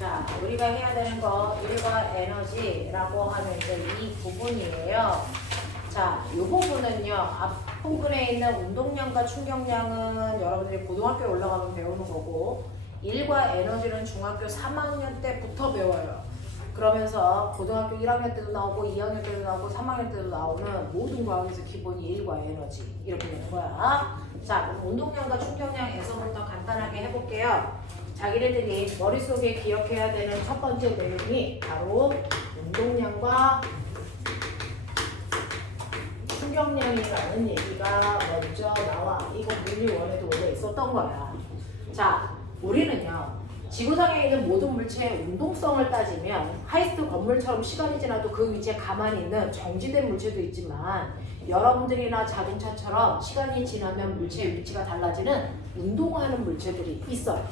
자, 우리가 해야 되는 거 일과 에너지라고 하는 이제 이 부분이에요. 자, 이 부분은요. 앞부분에 있는 운동량과 충격량은 여러분들이 고등학교에 올라가면 배우는 거고, 일과 에너지는 중학교 3학년 때부터 배워요. 그러면서 고등학교 1학년 때도 나오고 2학년 때도 나오고 3학년 때도 나오는 모든 과학에서 기본이 일과 에너지 이렇게 되는 거야. 자, 그럼 운동량과 충격량에서부터 간단하게 해볼게요. 자기네들이 머릿속에 기억해야 되는 첫 번째 내용이 바로 운동량과 충격량이라는 얘기가 먼저 나와. 이거 물리원에도 원래 있었던 거야. 자, 우리는요. 지구상에 있는 모든 물체의 운동성을 따지면 하이스트 건물처럼 시간이 지나도 그 위치에 가만히 있는 정지된 물체도 있지만 여러분들이나 자동차처럼 시간이 지나면 물체의 위치가 달라지는 운동하는 물체들이 있어요.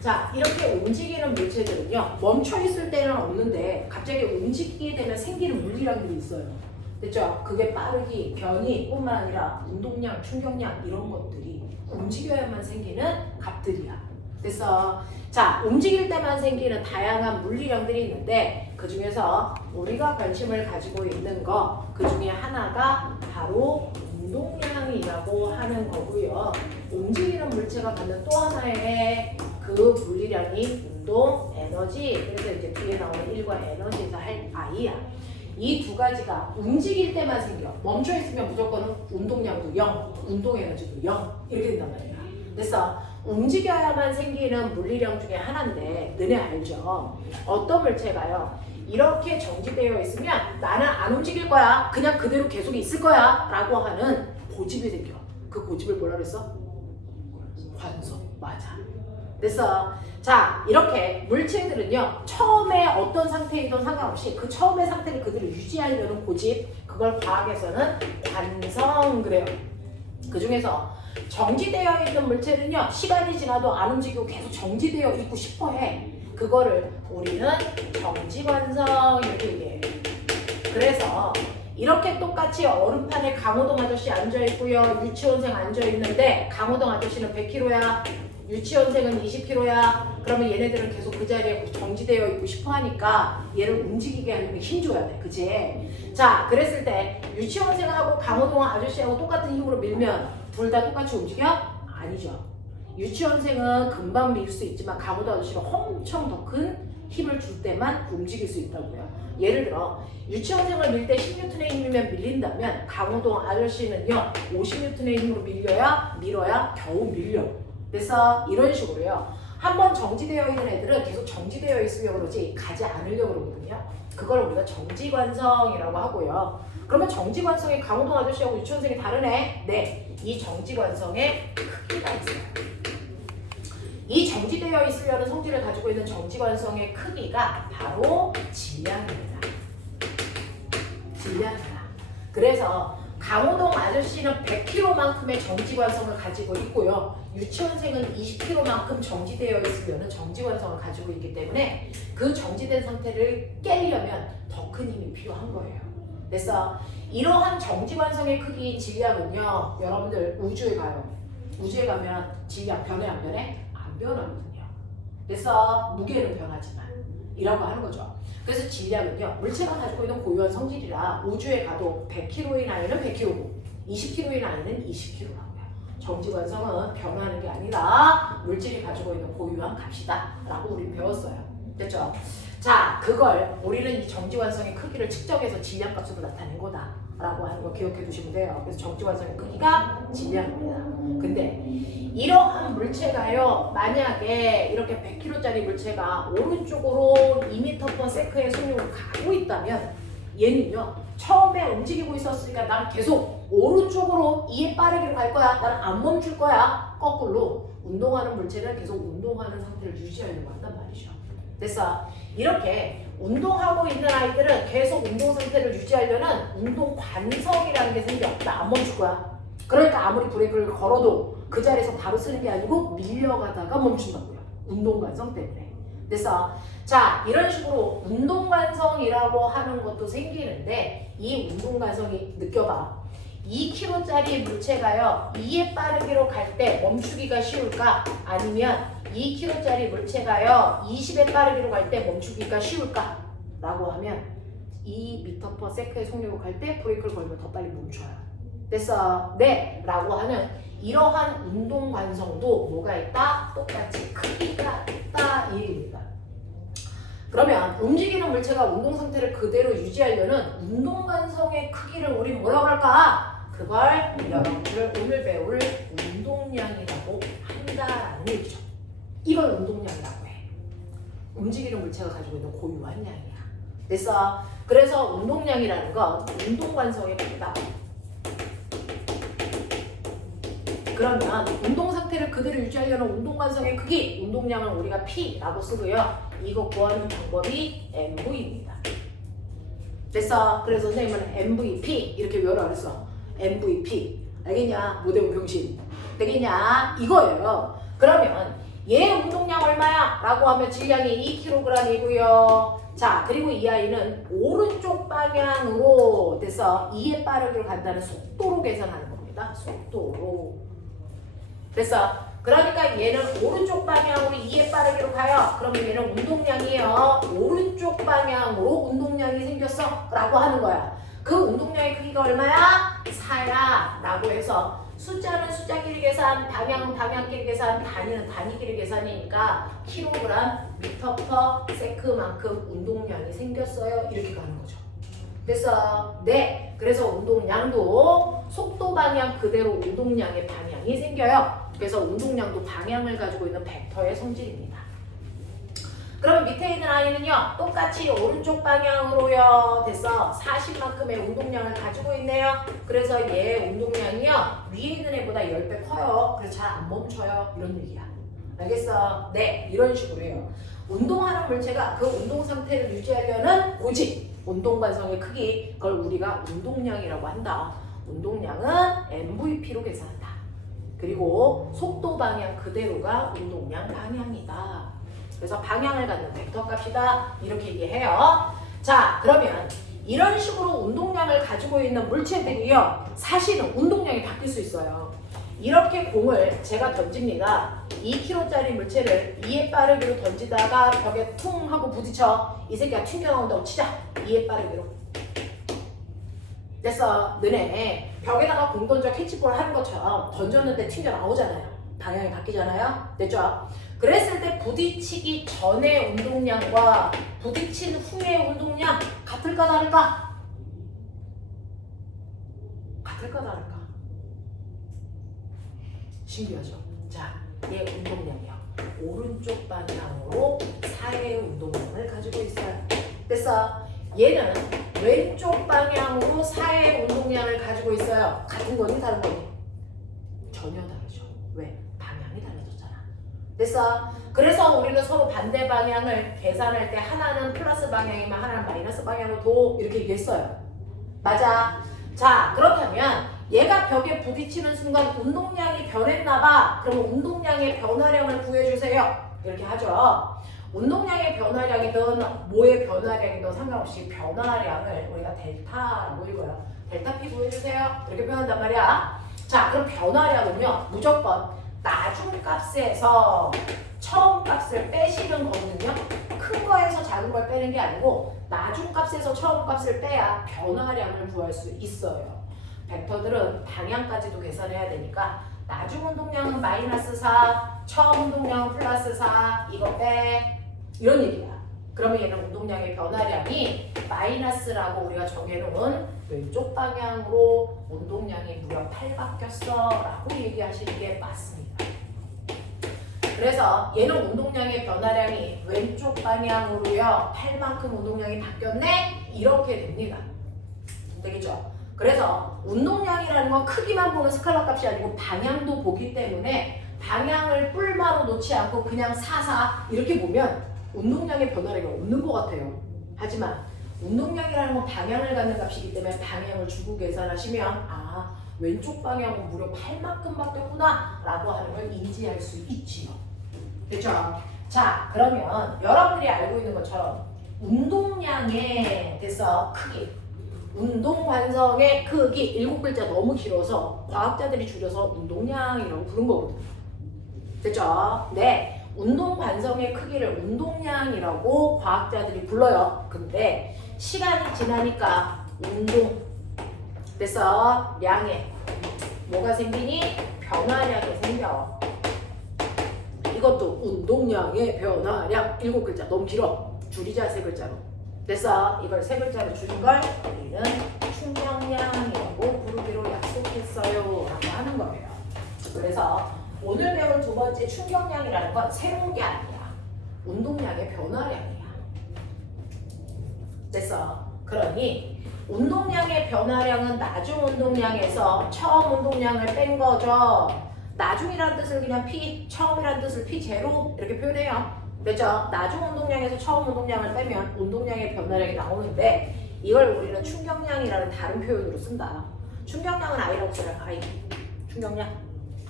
자, 이렇게 움직이는 물체들은요. 멈춰있을 때는 없는데 갑자기 움직이게 되면 생기는 물리량들이 있어요. 됐죠? 그게 빠르기, 변이 뿐만 아니라 운동량, 충격량 이런 것들이 움직여야만 생기는 값들이야. 그래서 자, 움직일 때만 생기는 다양한 물리량들이 있는데 그 중에서 우리가 관심을 가지고 있는 거 그 중에 하나가 바로 운동량이라고 하는 거고요. 움직이는 물체가 갖는 또 하나의 그 물리량이 운동, 에너지. 그래서 이제 뒤에 나오는 일과 에너지에서 할 I야. 이 두 가지가 움직일 때만 생겨. 멈춰있으면 무조건 운동량도 0, 운동 에너지도 0 이렇게 된단 말이야. 그래서 움직여야만 생기는 물리량 중에 하나인데 너네 알죠? 어떤 물체가요? 이렇게 정지되어 있으면 나는 안 움직일 거야. 그냥 그대로 계속 있을 거야. 라고 하는 고집이 생겨. 그 고집을 뭐라 그랬어? 관성. 맞아. 그래서 자, 이렇게 물체들은요 처음에 어떤 상태이든 상관없이 그 처음의 상태를 그대로 유지하려는 고집, 그걸 과학에서는 관성 그래요. 그 중에서 정지되어 있는 물체는요 시간이 지나도 안 움직이고 계속 정지되어 있고 싶어 해. 그거를 우리는 정지관성 이렇게 얘기해요. 그래서 이렇게 똑같이 얼음판에 강호동 아저씨 앉아있고요. 유치원생 앉아있는데 강호동 아저씨는 100kg야. 유치원생은 20kg야. 그러면 얘네들은 계속 그 자리에 정지되어 있고 싶어 하니까 얘를 움직이게 하려면 힘 줘야 돼. 그치? 자, 그랬을 때 유치원생하고 강호동 아저씨하고 똑같은 힘으로 밀면 둘 다 똑같이 움직여? 아니죠. 유치원생은 금방 밀 수 있지만 강호동 아저씨는 엄청 더 큰 힘을 줄 때만 움직일 수 있다고요. 예를 들어 유치원생을 밀 때 10N의 힘이면 밀린다면 강호동 아저씨는요 50N의 힘으로 밀어야 겨우 밀려. 그래서 이런 식으로요. 한번 정지되어 있는 애들은 계속 정지되어 있으려고 그러지 가지 않으려고 그러거든요. 그걸 우리가 정지관성이라고 하고요. 그러면 정지관성이 강호동 아저씨하고 유치원생이 다르네? 네. 이 정지관성의 크기가 있어요. 이 정지되어 있으려는 성질을 가지고 있는 정지관성의 크기가 바로 질량입니다. 질량이다. 그래서 강호동 아저씨는 100kg만큼의 정지관성을 가지고 있고요. 유치원생은 20kg만큼 정지되어 있으면 정지관성을 가지고 있기 때문에 그 정지된 상태를 깨려면 더 큰 힘이 필요한 거예요. 그래서 이러한 정지관성의 크기인 질량은요. 여러분들 우주에 가요. 우주에 가면 질량 변해 안 변해? 안 변하거든요. 그래서 무게는 변하지만 이라고 하는 거죠. 그래서 질량은요. 물체가 가지고 있는 고유한 성질이라 우주에 가도 100kg인 아이는 100kg고 20kg인 아이는 20kg라고요. 정지관성은 변하는 게 아니라 물질이 가지고 있는 고유한 값이다 라고 우리 배웠어요. 됐죠? 자, 그걸 우리는 이 정지관성의 크기를 측정해서 질량값으로 나타낸 거다 라고 하는 거 기억해 두시면 돼요. 그래서 정지관성의 크기가 질량입니다. 근데 이러한 물체가요 만약에 이렇게 100kg짜리 물체가 오른쪽으로 2m/s의 속력으로 가고 있다면 얘는요 처음에 움직이고 있었으니까 난 계속 오른쪽으로 이에 빠르게 갈 거야. 나는 안 멈출 거야. 거꾸로 운동하는 물체는 계속 운동하는 상태를 유지하려고 한단 말이죠. 그래서 이렇게 운동하고 있는 아이들은 계속 운동 상태를 유지하려는 운동 관성이라는 게 생겨. 나 안 멈출 거야. 그러니까 아무리 브레이크를 걸어도 그 자리에서 바로 쓰는 게 아니고 밀려가다가 멈춘다고요. 운동 관성 때문에. 그래서 자, 이런 식으로 운동 관성이라고 하는 것도 생기는데 이 운동 관성이 느껴봐. 2kg짜리 물체가요 2의 빠르기로 갈 때 멈추기가 쉬울까? 아니면 2kg짜리 물체가요 20의 빠르기로 갈 때 멈추기가 쉬울까? 라고 하면 2m/s의 속력으로 갈 때 브레이크를 걸면 더 빨리 멈춰요. 됐어? 네! 라고 하는 이러한 운동 관성도 뭐가 있다? 똑같이 크기가 있다 이 얘기입니다. 그러면 움직이는 물체가 운동 상태를 그대로 유지하려는 운동 관성의 크기를 우리 뭐라고 할까? 그걸 여러분들 오늘 배울 운동량이라고 한다라는 얘기죠. 이걸 운동량이라고 해. 움직이는 물체가 가지고 있는 고유한 양이야. 됐어? 그래서 운동량이라는 건 운동 관성의 크기다. 그러면 운동 상태를 그대로 유지하려는 운동 관성의 크기, 운동량은 우리가 P라고 쓰고요. 이거 구하는 방법이 MV입니다. 됐어? 그래서 선생님은 MVP 이렇게 외우라 그랬어. MVP. 알겠냐? 모대문 병신. 되겠냐? 이거예요. 그러면 얘 운동량 얼마야? 라고 하면 질량이 2kg이고요. 자, 그리고 이 아이는 오른쪽 방향으로 됐어. 2의 빠르기로 간다는 속도로 계산하는 겁니다. 속도로. 됐어? 그러니까 얘는 오른쪽 방향으로 2의 빠르기로 가요. 그러면 얘는 운동량이에요. 오른쪽 방향으로 운동량이 생겼어. 라고 하는 거야. 그 운동량의 크기가 얼마야? 4야. 라고 해서 숫자는 숫자끼리 계산, 방향은 방향끼리 계산, 단위는 단위끼리 계산이니까 킬로그램, 미터/세크만큼 운동량이 생겼어요. 이렇게 가는 거죠. 됐어? 네. 그래서 운동량도 속도 방향 그대로 운동량의 방향이 생겨요. 그래서 운동량도 방향을 가지고 있는 벡터의 성질입니다. 그러면 밑에 있는 아이는요. 똑같이 오른쪽 방향으로요. 됐어? 40만큼의 운동량을 가지고 있네요. 그래서 얘 운동량이요. 위에 있는 애보다 10배 커요. 그래서 잘 안 멈춰요. 이런 얘기야. 알겠어? 네. 이런 식으로 해요. 운동하는 물체가 그 운동 상태를 유지하려는 오직 운동 관성의 크기, 그걸 우리가 운동량이라고 한다. 운동량은 MVP로 계산한다. 그리고 속도 방향 그대로가 운동량 방향이다. 그래서 방향을 갖는 벡터 값이다. 이렇게 얘기해요. 자, 그러면 이런 식으로 운동량을 가지고 있는 물체들이요. 사실은 운동량이 바뀔 수 있어요. 이렇게 공을 제가 던집니다. 2kg짜리 물체를 2의 빠르기로 던지다가 벽에 퉁 하고 부딪혀. 이 새끼가 튕겨나온다고 치자. 2의 빠르기로. 됐어. 너네 벽에다가 공 던져 캐치볼 하는 것처럼 던졌는데 튕겨나오잖아요. 방향이 바뀌잖아요. 됐죠? 그랬을 때 부딪히기 전의 운동량과 부딪힌 후의 운동량 같을까 다를까? 같을까 다를까? 신기하죠? 자, 얘 운동량이요. 오른쪽 방향으로 4의 운동량을 가지고 있어요. 됐어? 얘는 왼쪽 방향으로 4의 운동량을 가지고 있어요. 같은 거니 다른 거니? 전혀 다르죠. 왜? 방향이 달라졌잖아. 됐어? 그래서 우리는 서로 반대 방향을 계산할 때 하나는 플러스 방향이면 하나는 마이너스 방향으로 도 이렇게 얘기했어요. 맞아? 자, 그렇다면 얘가 벽에 부딪히는 순간 운동량이 변했나봐. 그러면 운동량의 변화량을 구해주세요. 이렇게 하죠. 운동량의 변화량이든 뭐의 변화량이든 상관없이 변화량을 우리가 델타라고 읽어요. 델타 P 구해주세요. 이렇게 표현한단 말이야. 자, 그럼 변화량은요. 무조건 나중값에서 처음 값을 빼시는 거거든요. 큰 거에서 작은 걸 빼는 게 아니고 나중값에서 처음 값을 빼야 변화량을 구할 수 있어요. 벡터들은 방향까지도 계산해야 되니까 나중 운동량은 마이너스 4, 처음 운동량은 플러스 4, 이거 빼. 이런 얘기야. 그러면 얘는 운동량의 변화량이 마이너스라고 우리가 정해놓은 왼쪽 방향으로 운동량이 무려 8 바뀌었어 라고 얘기하시는 게 맞습니다. 그래서 얘는 운동량의 변화량이 왼쪽 방향으로요 8만큼 운동량이 바뀌었네? 이렇게 됩니다. 되겠죠? 그래서 운동량이라는 건 크기만 보는 스칼라 값이 아니고 방향도 보기 때문에 방향을 뿔마로 놓지 않고 그냥 4 이렇게 보면 운동량의 변화량이 없는 것 같아요. 하지만 운동량이라는 건 방향을 갖는 값이기 때문에 방향을 주고 계산하시면 아, 왼쪽 방향은 무려 8만큼 바뀌었구나 라고 하는 걸 인지할 수 있지요. 됐죠? 자, 그러면 여러분들이 알고 있는 것처럼 운동량의 됐어 크기, 운동관성의 크기 7글자 너무 길어서 과학자들이 줄여서 운동량이라고 부른 거거든요. 됐죠? 네. 운동관성의 크기를 운동량이라고 과학자들이 불러요. 근데 시간이 지나니까 운동 그래서 량에 뭐가 생기니? 변화량이 생겨. 이것도 운동량의 변화량 7글자 너무 길어. 줄이자 3글자로. 그래서 이걸 3글자로 줄인 걸 우리는 충격량이라고 부르기로 약속했어요 라고 하는 거예요. 그래서 오늘 배울 2번째 충격량이라는 건 새로운 게 아니야. 운동량의 변화량이야. 됐어. 그러니 운동량의 변화량은 나중 운동량에서 처음 운동량을 뺀 거죠. 나중이라는 뜻을 그냥 P, 처음이라는 뜻을 P0 이렇게 표현해요. 그렇죠? 나중 운동량에서 처음 운동량을 빼면 운동량의 변화량이 나오는데 이걸 우리는 충격량이라는 다른 표현으로 쓴다. 충격량은 I라고 써요. I. 충격량.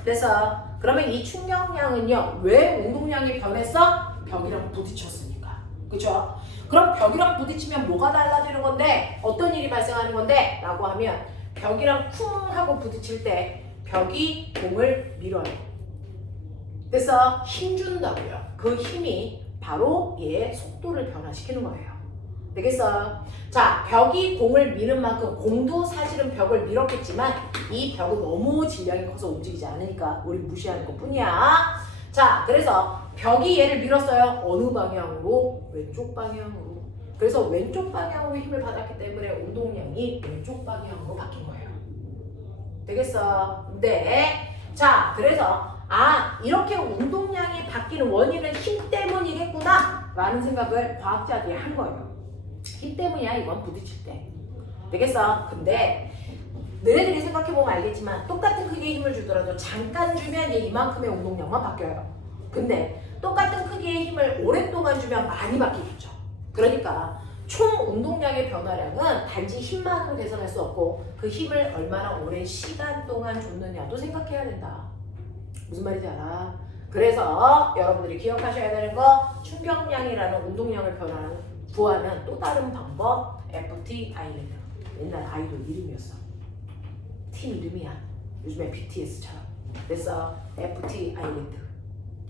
그래서 그러면 이 충격량은요. 왜 운동량이 변했어? 벽이랑 부딪혔으니까. 그렇죠? 그럼 벽이랑 부딪히면 뭐가 달라지는 건데 어떤 일이 발생하는 건데? 라고 하면 벽이랑 쿵 하고 부딪힐 때 벽이 공을 밀어요. 그래서 힘 준다고요. 그 힘이 바로 얘의 속도를 변화시키는 거예요. 되겠어요? 자, 벽이 공을 미는 만큼 공도 사실은 벽을 밀었겠지만 이 벽은 너무 질량이 커서 움직이지 않으니까 우리 무시하는 것 뿐이야. 자, 그래서 벽이 얘를 밀었어요. 어느 방향으로? 왼쪽 방향으로. 그래서 왼쪽 방향으로 힘을 받았기 때문에 운동량이 왼쪽 방향으로 바뀐 거예요. 되겠어? 네. 자, 그래서 이렇게 운동량이 바뀌는 원인은 힘 때문이겠구나 라는 생각을 과학자들이 한 거예요. 힘 때문이야 이건 부딪힐 때. 되겠어? 근데 너네들이 생각해보면 알겠지만 똑같은 크기의 힘을 주더라도 잠깐 주면 얘 이만큼의 운동량만 바뀌어요. 근데 똑같은 크기의 힘을 오랫동안 주면 많이 바뀌겠죠. 그러니까 총 운동량의 변화량은 단지 힘만으로 계산할 수 없고 그 힘을 얼마나 오랜 시간 동안 줬느냐도 생각해야 된다. 무슨 말인지 알아? 그래서 여러분들이 기억하셔야 되는 거 충격량이라는 운동량을 구하는 또 다른 방법 FT 아일랜드. 옛날 아이돌 이름이었어. 팀 이름이야. 요즘에 BTS처럼. 그래서 FT 아일랜드.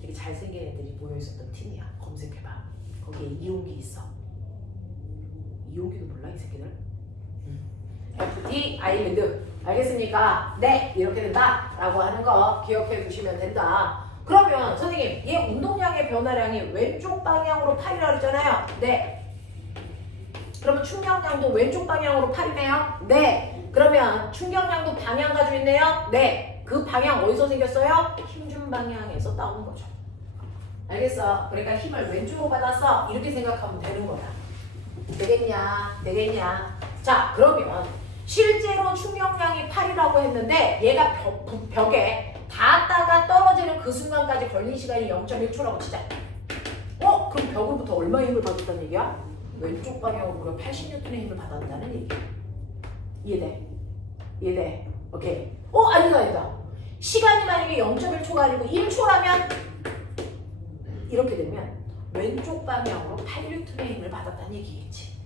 되게 잘생긴 애들이 모여있었던 팀이야. 검색해봐. 거기에 이용기 있어. 이용기도 몰라 이 새끼들? FT 아일랜드. 알겠습니까? 네, 이렇게 된다 라고 하는 거 기억해 두시면 된다. 그러면 선생님, 얘 운동량의 변화량이 왼쪽 방향으로 8이라고 그랬잖아요. 네. 그러면 충격량도 왼쪽 방향으로 8이네요. 네. 그러면 충격량도 방향 가지고 있네요. 네. 그 방향 어디서 생겼어요? 힘준 방향에서 따온 거죠. 알겠어? 그러니까 힘을 왼쪽으로 받았어. 이렇게 생각하면 되는 거야. 되겠냐? 되겠냐? 자, 그러면 실제로 충격량이 8이라고 했는데 얘가 벽에 닿았다가 떨어지는 그 순간까지 걸린 시간이 0.1초라고 치자. 그럼 벽으로부터 얼마의 힘을 받았다는 얘기야? 왼쪽 방향으로 무려 80N의 힘을 받았다는 얘기야. 이해돼? 이해돼? 오케이. 아니다. 시간이 만약에 0.1초가 아니고 1초라면 이렇게 되면 왼쪽 방향으로 8N의 힘을 받았다는 얘기겠지.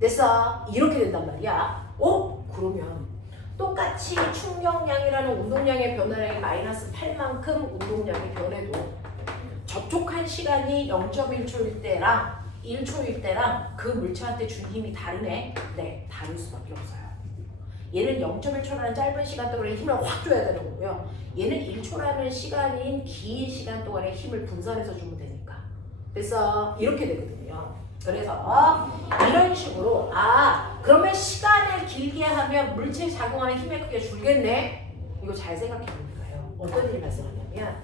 됐어? 이렇게 된단 말이야. 그러면 똑같이 충격량이라는 운동량의 변화량이 마이너스 8만큼 운동량이 변해도 접촉한 시간이 0.1초일 때랑 1초일 때랑 그 물체한테 준 힘이 다르네? 네, 다를 수밖에 없어요. 얘는 0.1초라는 짧은 시간 동안에 힘을 확 줘야 되는 거고요. 얘는 1초라는 시간인 긴 시간 동안에 힘을 분산해서 주면 되니까. 그래서 이렇게 되거든요. 그래서 이런 식으로 그러면 시간을 길게 하면 물체에 작용하는 힘의 크기가 줄겠네? 이거 잘 생각해 보니까요. 어떤 일이 발생하냐면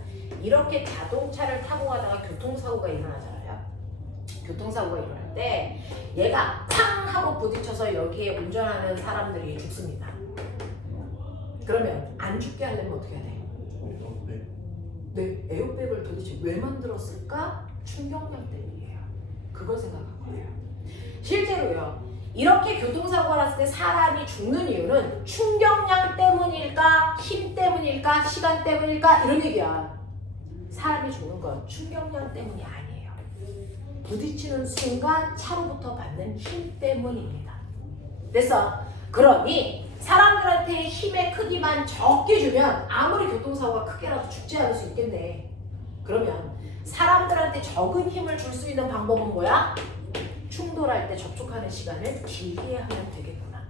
이렇게 자동차를 타고 가다가 교통사고가 일어나잖아요. 교통사고가 일어날 때 얘가 팡 하고 부딪혀서 여기에 운전하는 사람들이 죽습니다. 그러면 안 죽게 하려면 어떻게 해야 돼? 네, 에어백을 도대체 왜 만들었을까? 충격량 때문이에요. 그걸 생각한 거예요. 실제로요. 이렇게 교통사고가 났을 때 사람이 죽는 이유는 충격량 때문일까? 힘 때문일까? 시간 때문일까? 이런 얘기야. 사람이 죽는 건 충격량 때문이 아니에요. 부딪히는 순간 차로부터 받는 힘 때문입니다. 됐어? 그러니 사람들한테 힘의 크기만 적게 주면 아무리 교통사고가 크게라도 죽지 않을 수 있겠네. 그러면 사람들한테 적은 힘을 줄 수 있는 방법은 뭐야? 충돌할 때 접촉하는 시간을 길게 하면 되겠구나.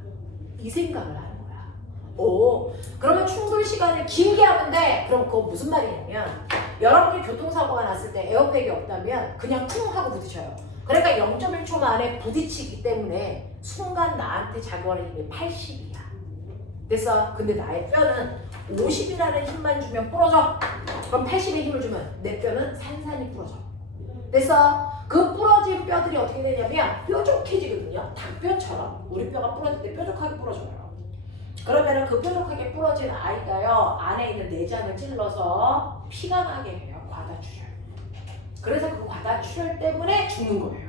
이 생각을 하는 거야. 오, 그러면 충돌 시간을 길게 하면 돼. 그럼 그건 무슨 말이냐면 여러분이 교통사고가 났을 때 에어백이 없다면 그냥 쿵 하고 부딪혀요. 그러니까 0.1초 만에 부딪히기 때문에 순간 나한테 작용하는 힘이 80이야. 됐어? 근데 나의 뼈는 50이라는 힘만 주면 부러져. 그럼 80의 힘을 주면 내 뼈는 산산이 부러져. 됐어? 그 부러진 뼈들이 어떻게 되냐면 뾰족해지거든요. 닭뼈처럼 우리 뼈가 부러질 때 뾰족하게 부러져요. 그러면 그 뾰족하게 부러진 아이가요 안에 있는 내장을 찔러서 피가 나게 해요. 과다출혈. 그래서 그 과다출혈 때문에 죽는 거예요.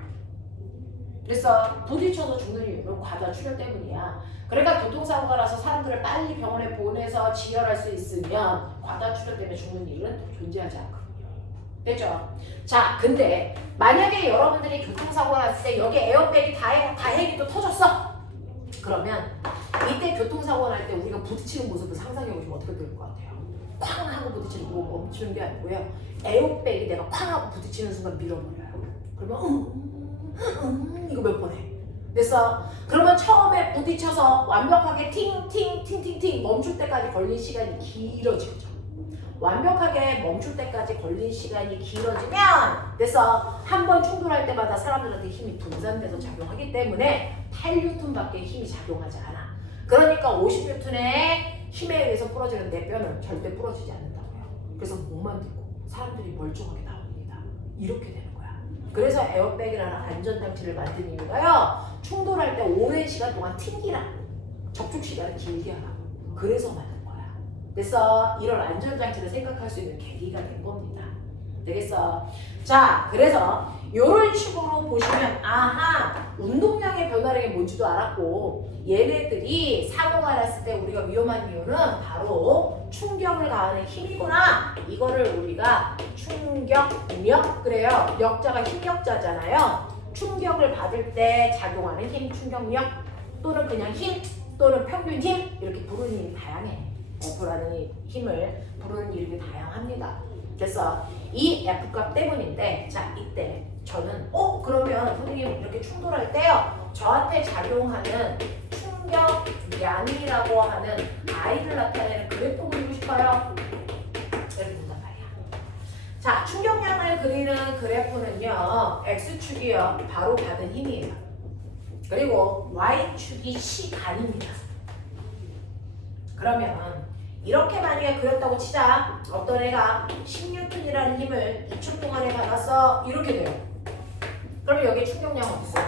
그래서 부딪혀서 죽는 이유는 과다출혈 때문이야. 그러니까 교통사고가 나서 사람들을 빨리 병원에 보내서 지혈할 수 있으면 과다출혈 때문에 죽는 일은 존재하지 않거든요. 됐죠? 자, 근데 만약에 여러분들이 교통사고가 났을 때 여기 에어백이 다행히 또 터졌어. 그러면 이때 교통사고가 날 때 우리가 부딪히는 모습을 상상해보시면 어떻게 될 것 같아요? 쾅 하고 부딪히는 거 멈추는 게 아니고요. 에어백이 내가 쾅 하고 부딪히는 순간 밀어버려요. 그러면 이거 몇 번 해? 됐어? 그러면 처음에 부딪혀서 완벽하게 팅팅팅팅팅 멈출 때까지 걸린 시간이 길어지죠. 완벽하게 멈출 때까지 걸린 시간이 길어지면 됐어? 한 번 충돌할 때마다 사람들한테 힘이 분산돼서 작용하기 때문에 8N밖에 힘이 작용하지 않아. 그러니까 50N의 힘에 의해서 부러지는 내 뼈는 절대 부러지지 않는다고요. 그래서 목만 딛고 사람들이 멀쩡하게 나옵니다. 이렇게 되는 거야. 그래서 에어백이라는 안전장치를 만든 이유가요. 충돌할 때 오랜 시간 동안 튕기라고. 접촉 시간을 길게 하라고. 그래서 만든 거야. 그래서 이런 안전장치를 생각할 수 있는 계기가 된 겁니다. 되겠어? 자, 그래서 이런 식으로 보시면 아하, 운동량의 변화라는 게 뭔지도 알았고 얘네들이 사고가 났을 때 우리가 위험한 이유는 바로 충격을 가하는 힘이구나. 이거를 우리가 충격력, 그래요. 역자가 힘력자잖아요. 충격을 받을 때 작용하는 힘, 충격력 또는 그냥 힘 또는 평균 힘 이렇게 부르는 이름이 다양해. F라는 힘을 부르는 이름이 다양합니다. 그래서 이 F값 때문인데 자 이때 저는 그러면 선생님 이렇게 충돌할 때요 저한테 작용하는 충격량이라고 하는 I를 나타내는 그래프 그리고 싶어요. 이렇게 본단 말이야. 자 충격량을 그리는 그래프는요 X축이요 바로 받은 힘이에요. 그리고 Y축이 시간입니다. 그러면 이렇게 만약에 그렸다고 치자. 어떤 애가 10N이라는 힘을 2초 동안에 받았어. 이렇게 돼요. 그럼 여기에 충격량은 어딨어?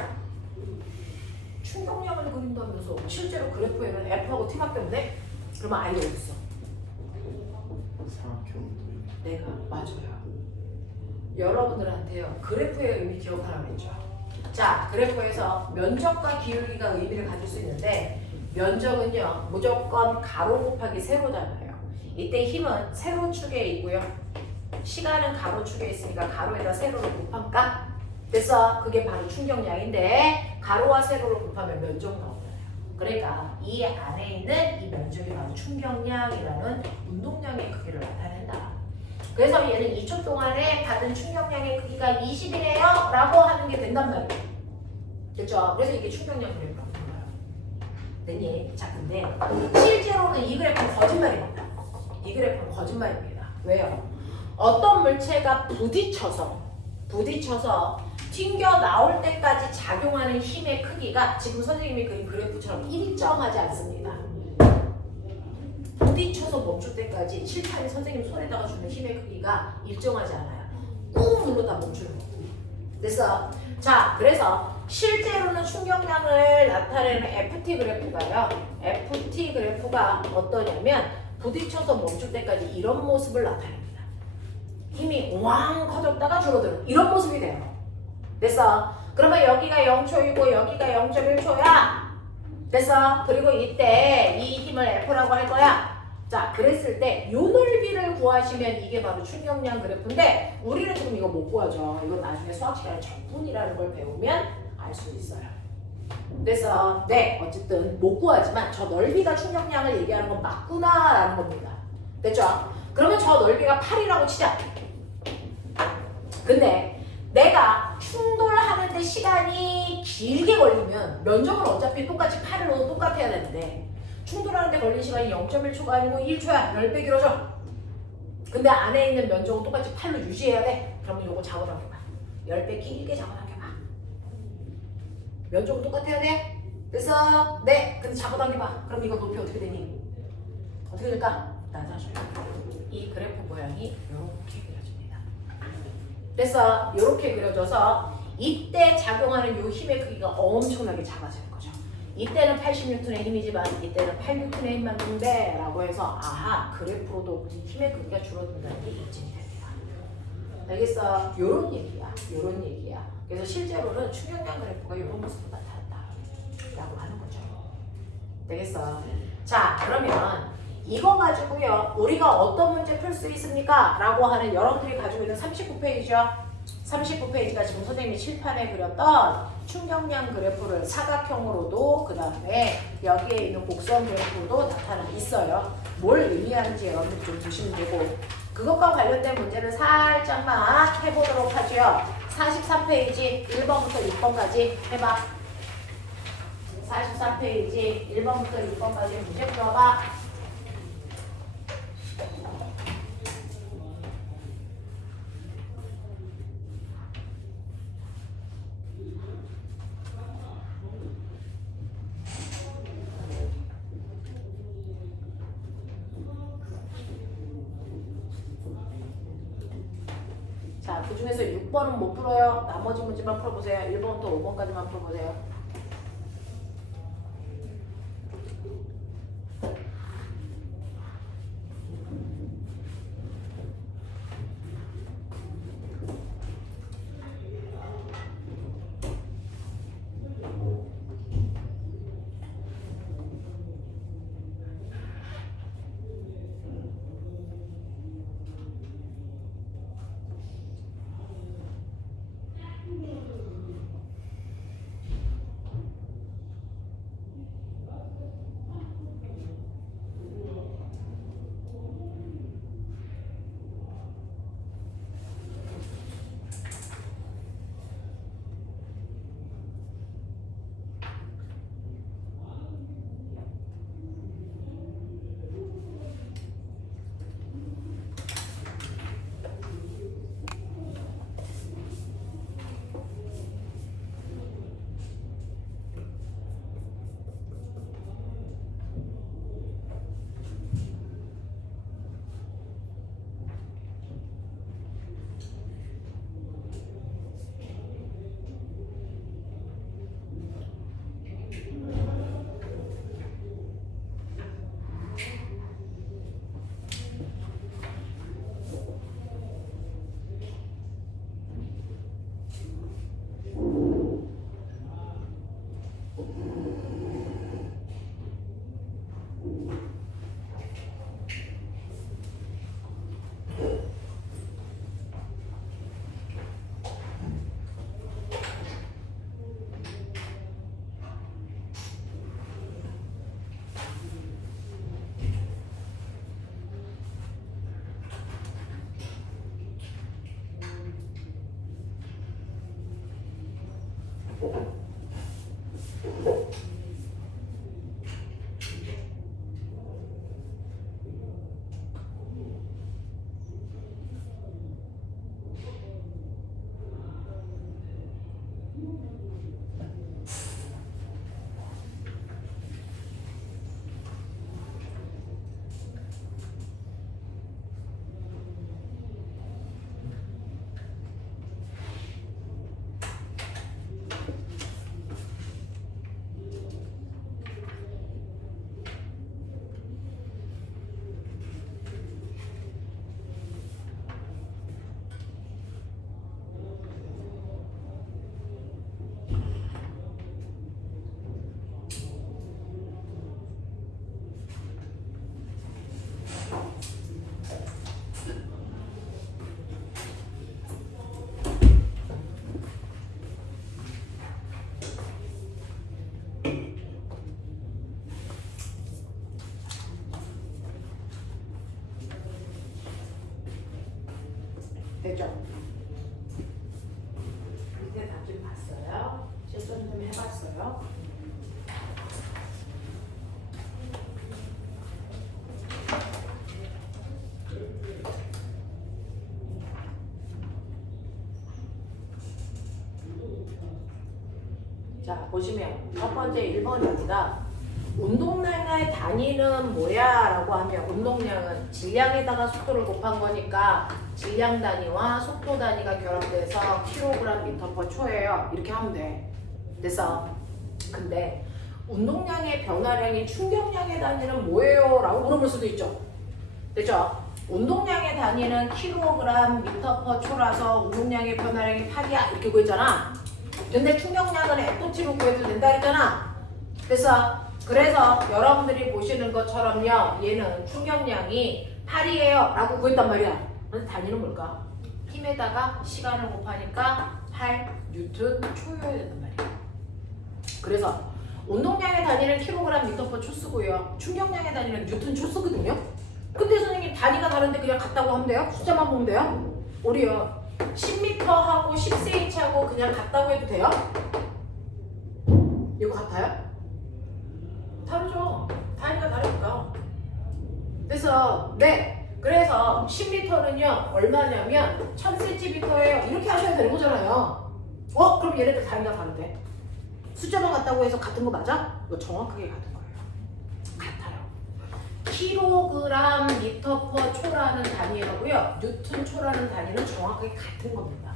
충격량을 그린다면서 실제로 그래프에는 F하고 T가 때문에 그러면 I가 어딨어? 내가 맞아요. 여러분들한테요 그래프의 의미 기억하라고 했죠. 자 그래프에서 면적과 기울기가 의미를 가질 수 있는데 면적은요 무조건 가로 곱하기 세로잖아요. 이때 힘은 세로축에 있고요 시간은 가로축에 있으니까 가로에다 세로를 곱할까? 그래서 그게 바로 충격량인데 가로와 세로를 곱하면 면적 나오잖아요. 그러니까 이 안에 있는 이 면적이 바로 충격량이라는 운동량의 크기를 나타낸다. 그래서 얘는 2초 동안에 받은 충격량의 크기가 20이래요 라고 하는 게 된단 말이에요. 됐죠? 그래서 이게 충격량 그래프라고 불러요. 됐니? 자 근데 실제로는 이 그래프는 거짓말입니다. 이 그래프는 거짓말입니다. 왜요? 어떤 물체가 부딪혀서 튕겨 나올 때까지 작용하는 힘의 크기가 지금 선생님이 그린 그래프처럼 일정하지 않습니다. 부딪혀서 멈출 때까지 칠판이 선생님 손에다가 주는 힘의 크기가 일정하지 않아요. 꾹 눌렀다 멈추는 거. 됐어? 자, 그래서 실제로는 충격량을 나타내는 FT 그래프가요. FT 그래프가 어떠냐면 부딪혀서 멈출 때까지 이런 모습을 나타냅니다. 힘이 왕 커졌다가 줄어드는 이런 모습이 돼요. 됐어? 그러면 여기가 0초이고 여기가 0.1초야. 됐어? 그리고 이때 이 힘을 F라고 할 거야. 자, 그랬을 때 요 넓이를 구하시면 이게 바로 충격량 그래프인데 우리는 지금 이거 못 구하죠. 이건 나중에 수학 시간에 적분이라는 걸 배우면 알 수 있어요. 그래서 네 어쨌든 못 구하지만 저 넓이가 충격량을 얘기하는 건 맞구나라는 겁니다. 됐죠? 그러면 저 넓이가 8이라고 치자. 근데 내가 충돌하는데 시간이 길게 걸리면 면적은 어차피 똑같이 8으로 똑같아야 되는데 충돌하는데 걸린 시간이 0.1초가 아니고 1초야. 10배 길어져. 근데 안에 있는 면적은 똑같이 8로 유지해야 돼. 그러면 요거 잡아당겨봐. 10배 길게 잡아당겨봐. 면적은 똑같아야 돼. 그래서 네. 근데 잡아당겨봐. 그럼 이거 높이 어떻게 되니? 어떻게 될까? 낮아져요. 이 그래프 모양이 이렇게 그려집니다. 그래서 이렇게 그려져서 이때 작용하는 요 힘의 크기가 엄청나게 작아지는 거죠. 이때는 80N의 힘이지만 이때는 8N의 힘만 든대 라고 해서 아하 그래프로도 힘의 크기가 줄어든다는 게 입증이 됩니다. 알겠어? 요런 얘기야. 요런 얘기야. 그래서 실제로는 충격량 그래프가 이런 모습으로 나타난다 라고 하는 거죠. 되겠어? 자 그러면 이거 가지고요 우리가 어떤 문제 풀 수 있습니까? 라고 하는 여러분들이 가지고 있는 39페이지요. 39페이지가 지금 선생님이 칠판에 그렸던 충격량 그래프를 사각형으로도 그 다음에 여기에 있는 곡선 그래프도 나타나 있어요. 뭘 의미하는지 여러분들 좀 보시면 되고 그것과 관련된 문제를 살짝만 해보도록 하죠. 43페이지 1번부터 6번까지 해봐. 44페이지 1번부터 6번까지 문제 풀어봐. 자, 그 중에서 6번은 못 풀어요. 나머지 문제만 풀어보세요. 1번부터 5번까지만 풀어보세요. 됐죠? 밑에 답좀 봤어요? 실전 좀 해봤어요? 자, 보시면 첫 번째 1번입니다. 운동량의 단위는 뭐야? 라고 하면 운동량은 질량에다가 속도를 곱한 거니까 질량 단위와 속도 단위가 결합돼서 kg/m/초예요. 이렇게 하면 돼. 됐어? 근데 운동량의 변화량이 충격량의 단위는 뭐예요? 라고 물어볼 수도 있죠. 됐죠? 운동량의 단위는 kg/m/초라서 운동량의 변화량이 8이야. 이렇게 구했잖아. 근데 충격량은 FT로 구해도 된다 했잖아. 그래서 여러분들이 보시는 것처럼요. 얘는 충격량이 8이에요. 라고 구했단 말이야. 근데 단위는 뭘까? 힘에다가 시간을 곱하니까 8N 초여야 된단 말이야. 그래서 운동량의 단위는 kg/m/초 쓰고요. 충격량의 단위는 뉴턴 초 쓰거든요. 근데 선생님 단위가 다른데 그냥 같다고 하면 돼요? 숫자만 보면 돼요? 우리요. 10m하고 10cm하고 그냥 같다고 해도 돼요? 이거 같아요? 다르죠. 단위가 다르니까. 그래서 10m는요 얼마냐면 1000cm예요. 이렇게 하셔야 되는 거잖아요. 그럼 얘네들 단위가 다른데? 숫자만 같다고 해서 같은 거 맞아? 이거 정확하게 같은 거예요. 같아요. kg/m/초라는 단위하고요 뉴턴 초라는 단위는 정확하게 같은 겁니다.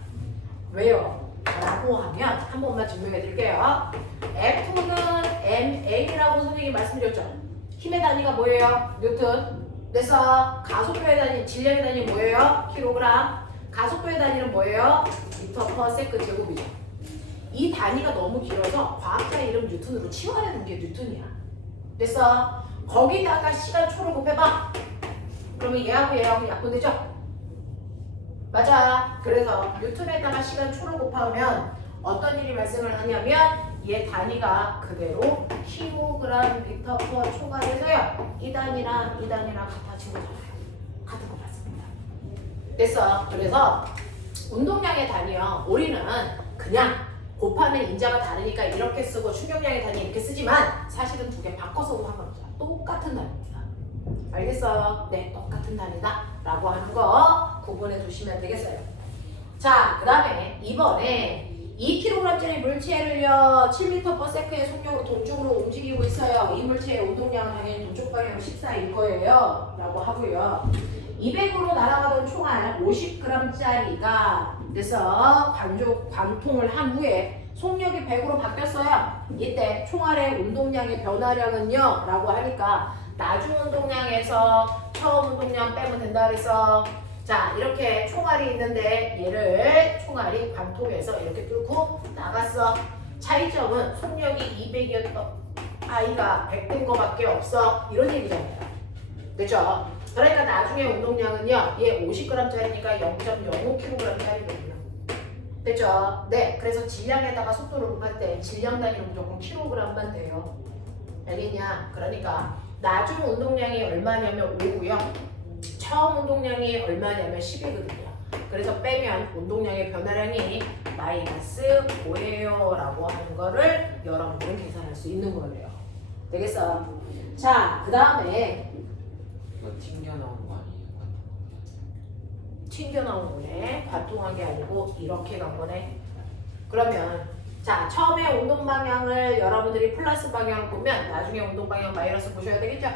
왜요? 라고 하면 한 번만 증명해 드릴게요. F는 MA라고 선생님이 말씀드렸죠. 힘의 단위가 뭐예요? 뉴턴. 그래서 가속도의 단위, 질량의 단위 뭐예요? 킬로그램. 가속도의 단위는 뭐예요? 미터/세컨 제곱이죠. 이 단위가 너무 길어서 과학자 이름 뉴턴으로 치환해놓은 게 뉴턴이야. 그래서 거기다가 시간 초를 곱해봐. 그러면 얘하고 약분되죠? 맞아. 그래서 뉴턴에다가 시간 초를 곱하면 어떤 일이 발생을 하냐면 얘 단위가 그대로 kg/m/초가 돼서요. 이 단위랑 이 단위랑 같아진 거잖아요. 같은 거 맞습니다. 그래서 운동량의 단위요. 우리는 그냥 곱하면 인자가 다르니까 이렇게 쓰고 충격량의 단위 이렇게 쓰지만 사실은 두 개 바꿔서도 상관없어요. 똑같은 단위입니다. 알겠어요? 네, 똑같은 단위다 라고 하는 거 구분해 두시면 되겠어요. 자, 그 다음에 이번에 2kg짜리 물체를요 7m/s의 속력으로 동쪽으로 움직이고 있어요. 이 물체의 운동량은 당연히 동쪽 방향 14일 거예요 라고 하고요. 200으로 날아가던 총알 50g짜리가 그래서 관통을 한 후에 속력이 100으로 바뀌었어요. 이때 총알의 운동량의 변화량은요 라고 하니까 나중 운동량에서 처음 운동량 빼면 된다 그래서 자 이렇게 총알이 있는데 얘를 총알이 관통해서 이렇게 뚫고 나갔어. 차이점은 속력이 200이었던 아이가 100 된 거밖에 없어. 이런 얘기잖아요. 그죠? 그러니까 나중에 운동량은요 얘 50g짜리니까 0.05kg짜리거든요. 됐죠? 네, 그래서 질량에다가 속도를 곱할 때 질량 단위는 무조건 kg만 돼요. 알겠냐? 그러니까 나중 운동량이 얼마냐면 5고요. 처음 운동량이 얼마냐면 10이거든요. 그래서 빼면 운동량의 변화량이 -5예요 라고 하는 거를 여러분들은 계산할 수 있는 거예요. 되겠어? 자, 그 다음에 이거 튕겨 나온 거 아니에요? 튕겨 나온 거네. 관통한 게 아니고 이렇게 간 거네. 그러면 자 처음에 운동 방향을 여러분들이 플러스 방향을 보면 나중에 운동 방향 마이너스 보셔야 되겠죠?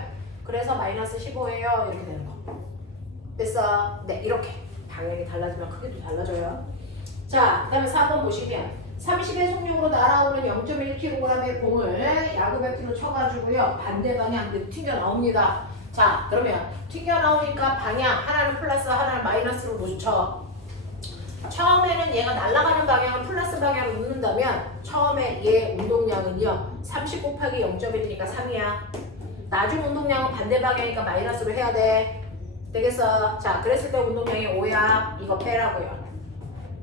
그래서 -15예요 이렇게 되는 거. 됐어? 네, 이렇게 방향이 달라지면 크기도 달라져요. 자, 그 다음에 4번 보시면 30의 속력으로 날아오는 0.1kg의 공을 야구배트로 쳐가지고요 반대 방향 튕겨 나옵니다. 자, 그러면 튕겨 나오니까 방향 하나는 플러스 하나는 마이너스로 놓쳐. 처음에는 얘가 날아가는 방향을 플러스 방향으로 놓는다면 처음에 얘 운동량은요 30 곱하기 0.1이니까 3이야. 나중 운동량은 반대 방향이니까 마이너스로 해야 돼. 되겠어? 자, 그랬을 때 운동량이 5야. 이거 빼라고요.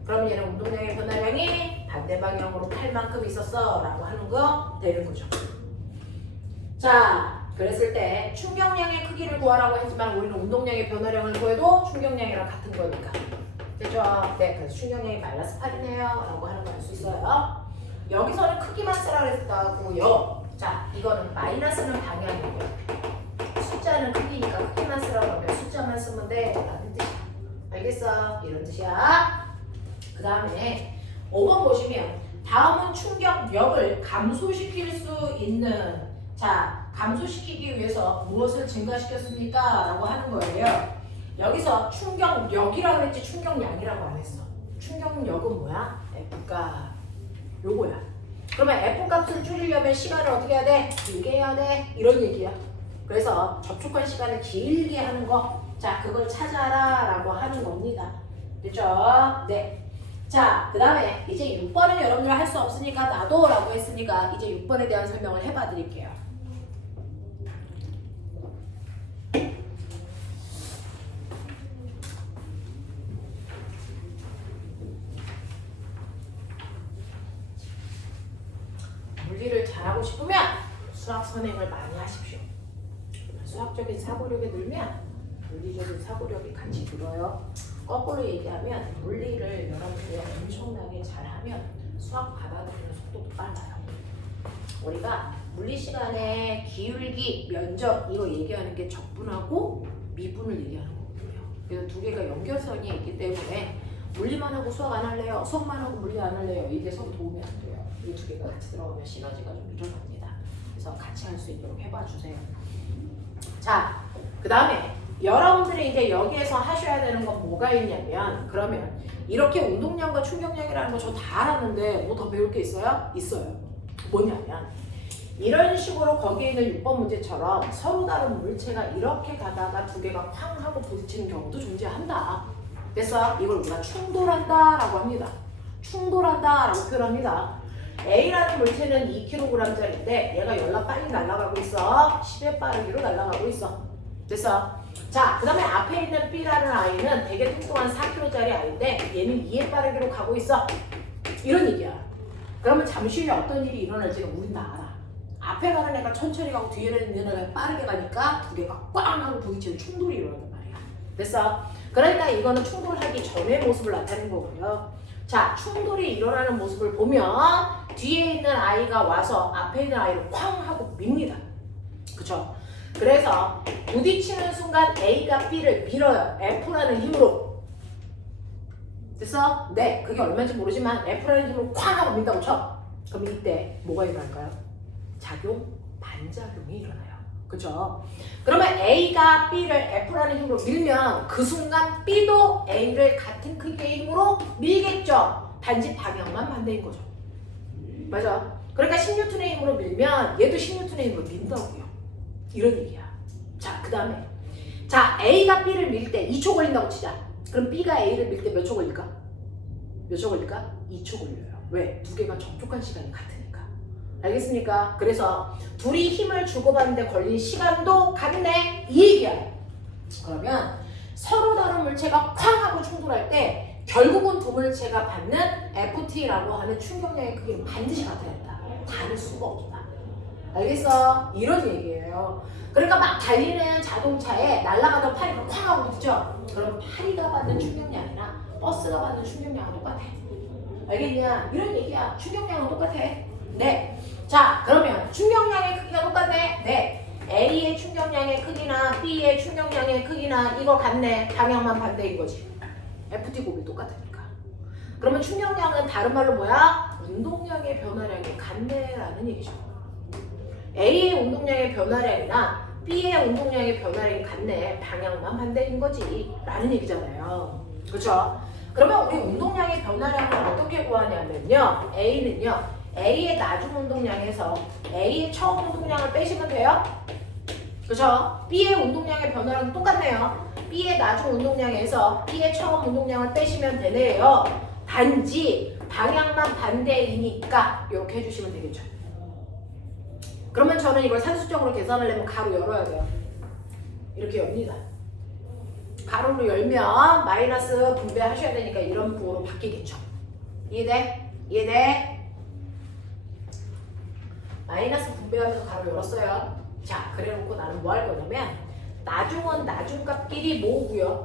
그러면 얘는 운동량의 변화량이 반대 방향으로 8만큼 있었어 라고 하는 거 되는 거죠. 자, 그랬을 때 충격량의 크기를 구하라고 했지만 우리는 운동량의 변화량을 구해도 충격량이랑 같은 거니까. 그죠? 네, 그래서 충격량이 마이너스 8이네요 라고 하는 거 알 수 있어요. 여기서는 크기만 쓰라 그랬다고요. 자, 이거는 마이너스는 방향이고요. 숫자는 크기니까 크기만 쓰라 그러면 숫자만 쓰면 돼 라는 뜻이야. 알겠어? 이런 뜻이야. 그 다음에 5번 보시면 다음은 충격력을 감소시킬 수 있는, 자, 감소시키기 위해서 무엇을 증가시켰습니까? 라고 하는 거예요. 여기서 충격력이라고 했지 충격량이라고 안 했어. 충격력은 뭐야? F가 요거야. 그러면 F값을 줄이려면 시간을 어떻게 해야 돼? 길게 해야 돼. 이런 얘기야. 그래서 접촉한 시간을 길게 하는 거, 자, 그걸 찾아라 라고 하는 겁니다. 됐죠? 네. 자, 그 다음에 이제 6번은 여러분들 할 수 없으니까 나도 라고 했으니까 이제 6번에 대한 설명을 해봐 드릴게요. 물리를 잘하고 싶으면 수학 선행을 많이 하십시오. 수학적인 사고력이 늘면 물리적인 사고력이 같이 늘어요. 거꾸로 얘기하면 물리를 여러분들이 엄청나게 잘하면 수학 받아들이는 속도도 빨라요. 우리가 물리 시간에 기울기, 면적 이거 얘기하는 게 적분하고 미분을 얘기하는 거거든요. 그래서 두 개가 연결선이 있기 때문에 물리만 하고 수학 안 할래요? 수학만 하고 물리 안 할래요? 이게 서로 도움이 안 돼요. 이 두 개가 같이 들어가면 시너지가 좀 일어납니다. 그래서 같이 할 수 있도록 해봐 주세요. 자, 그 다음에 여러분들이 이제 여기에서 하셔야 되는 건 뭐가 있냐면, 그러면 이렇게 운동량과 충격량이라는 거 저 다 알았는데 뭐 더 배울 게 있어요? 있어요. 뭐냐면 이런 식으로 거기에 있는 6번 문제처럼 서로 다른 물체가 이렇게 가다가 두 개가 쾅 하고 부딪히는 경우도 존재한다. 그래서 이걸 우리가 충돌한다 라고 합니다. 충돌한다 라고 표현합니다. A라는 물체는 2kg짜리인데 얘가 연락 빨리 날아가고 있어. 10의 빠르기로 날아가고 있어. 됐어? 자, 그 다음에 앞에 있는 B라는 아이는 되게 뚱뚱한 4kg짜리 아이인데 얘는 2의 빠르기로 가고 있어. 이런 얘기야. 그러면 잠시 후에 어떤 일이 일어날지는 우린 다 알아. 앞에 가는 애가 천천히 가고 뒤에 있는 애가 빠르게 가니까 두 개가 꽝 하고 부딪히는 충돌이 일어난단 말이야. 됐어? 그러니까 이거는 충돌하기 전의 모습을 나타내는 거고요. 자, 충돌이 일어나는 모습을 보면 뒤에 있는 아이가 와서 앞에 있는 아이를 쾅 하고 밉니다. 그쵸? 그래서 부딪히는 순간 A가 B를 밀어요. F라는 힘으로. 됐어? 네, 그게 얼마인지 모르지만 F라는 힘으로 쾅 하고 민다고 쳐. 그럼 이때 뭐가 일어날까요? 작용, 반작용이 일어나요. 그쵸? 그러면 A가 B를 F라는 힘으로 밀면 그 순간 B도 A를 같은 크기의 힘으로 밀겠죠. 단지 방향만 반대인 거죠. 맞아. 그러니까 10N의 힘으로 밀면 얘도 10N의 힘으로 민다고요. 이런 얘기야. 자, 그 다음에 자, A가 B를 밀 때 2초 걸린다고 치자. 그럼 B가 A를 밀 때 몇 초 걸릴까? 몇 초 걸릴까? 2초 걸려요. 왜? 두 개가 접촉한 시간이 같으니까. 알겠습니까? 그래서 둘이 힘을 주고받는데 걸린 시간도 같네. 이 얘기야. 그러면 서로 다른 물체가 쾅 하고 충돌할 때 결국은 두 물체가 받는 FT라고 하는 충격량의 크기는 반드시 같아야 된다. 다를 수가 없다. 알겠어? 이런 얘기예요. 그러니까 막 달리는 자동차에 날아가던 파리가 쾅 하고 부딪혀. 그럼 파리가 받는 충격량이나 버스가 받는 충격량은 똑같아. 알겠냐? 이런 얘기야. 충격량은 똑같아. 네. 자, 그러면 충격량의 크기가 똑같네? 네. A의 충격량의 크기나 B의 충격량의 크기나 이거 같네. 방향만 반대인 거지. FT 곱이 똑같으니까. 그러면 충격량은 다른 말로 뭐야? 운동량의 변화량이 같네라는 얘기죠. A의 운동량의 변화량이나 B의 운동량의 변화량이 같네. 방향만 반대인 거지. 라는 얘기잖아요. 그렇죠? 그러면 우리 운동량의 변화량을 어떻게 구하냐면요. A는요. A의 나중 운동량에서 A의 처음 운동량을 빼시면 돼요. 그렇죠? B의 운동량의 변화랑 똑같네요. B의 나중 운동량에서 B의 처음 운동량을 빼시면 되네요. 단지 방향만 반대이니까 이렇게 해주시면 되겠죠. 그러면 저는 이걸 산수적으로 계산하려면 가로 열어야 돼요. 이렇게 엽니다. 가로로 열면 마이너스 분배하셔야 되니까 이런 부호로 바뀌겠죠. 이해돼? 이해돼? 마이너스 분배하면서 가로 열었어요. 자, 그래놓고 나는 뭐 할 거냐면 나중은 나중값끼리 모으고요.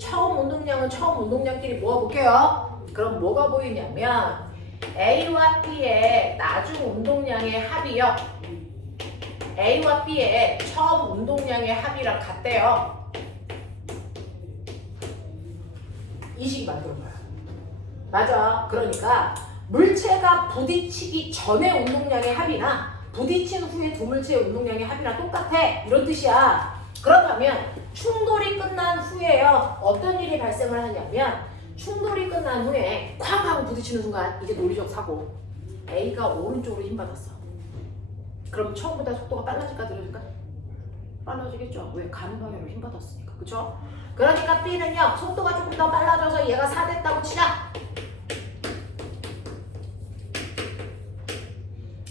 처음 운동량은 처음 운동량끼리 모아볼게요. 그럼 뭐가 보이냐면 A와 B의 나중 운동량의 합이요. A와 B의 처음 운동량의 합이랑 같대요. 이 식이 만들어봐요. 맞아. 그러니까 물체가 부딪히기 전의 운동량의 합이나 부딪힌 후에 두 물체의 운동량의 합이랑 똑같아. 이런 뜻이야. 그렇다면 충돌이 끝난 후에요. 어떤 일이 발생을 하냐면 충돌이 끝난 후에 쾅 하고 부딪히는 순간 이게 논리적 사고. A가 오른쪽으로 힘받았어. 그럼 처음보다 속도가 빨라질까 느려질까? 빨라지겠죠. 왜? 가는 방향으로 힘받았으니까. 그쵸? 그러니까 B는요. 속도가 조금 더 빨라져서 얘가 4 됐다고 치자.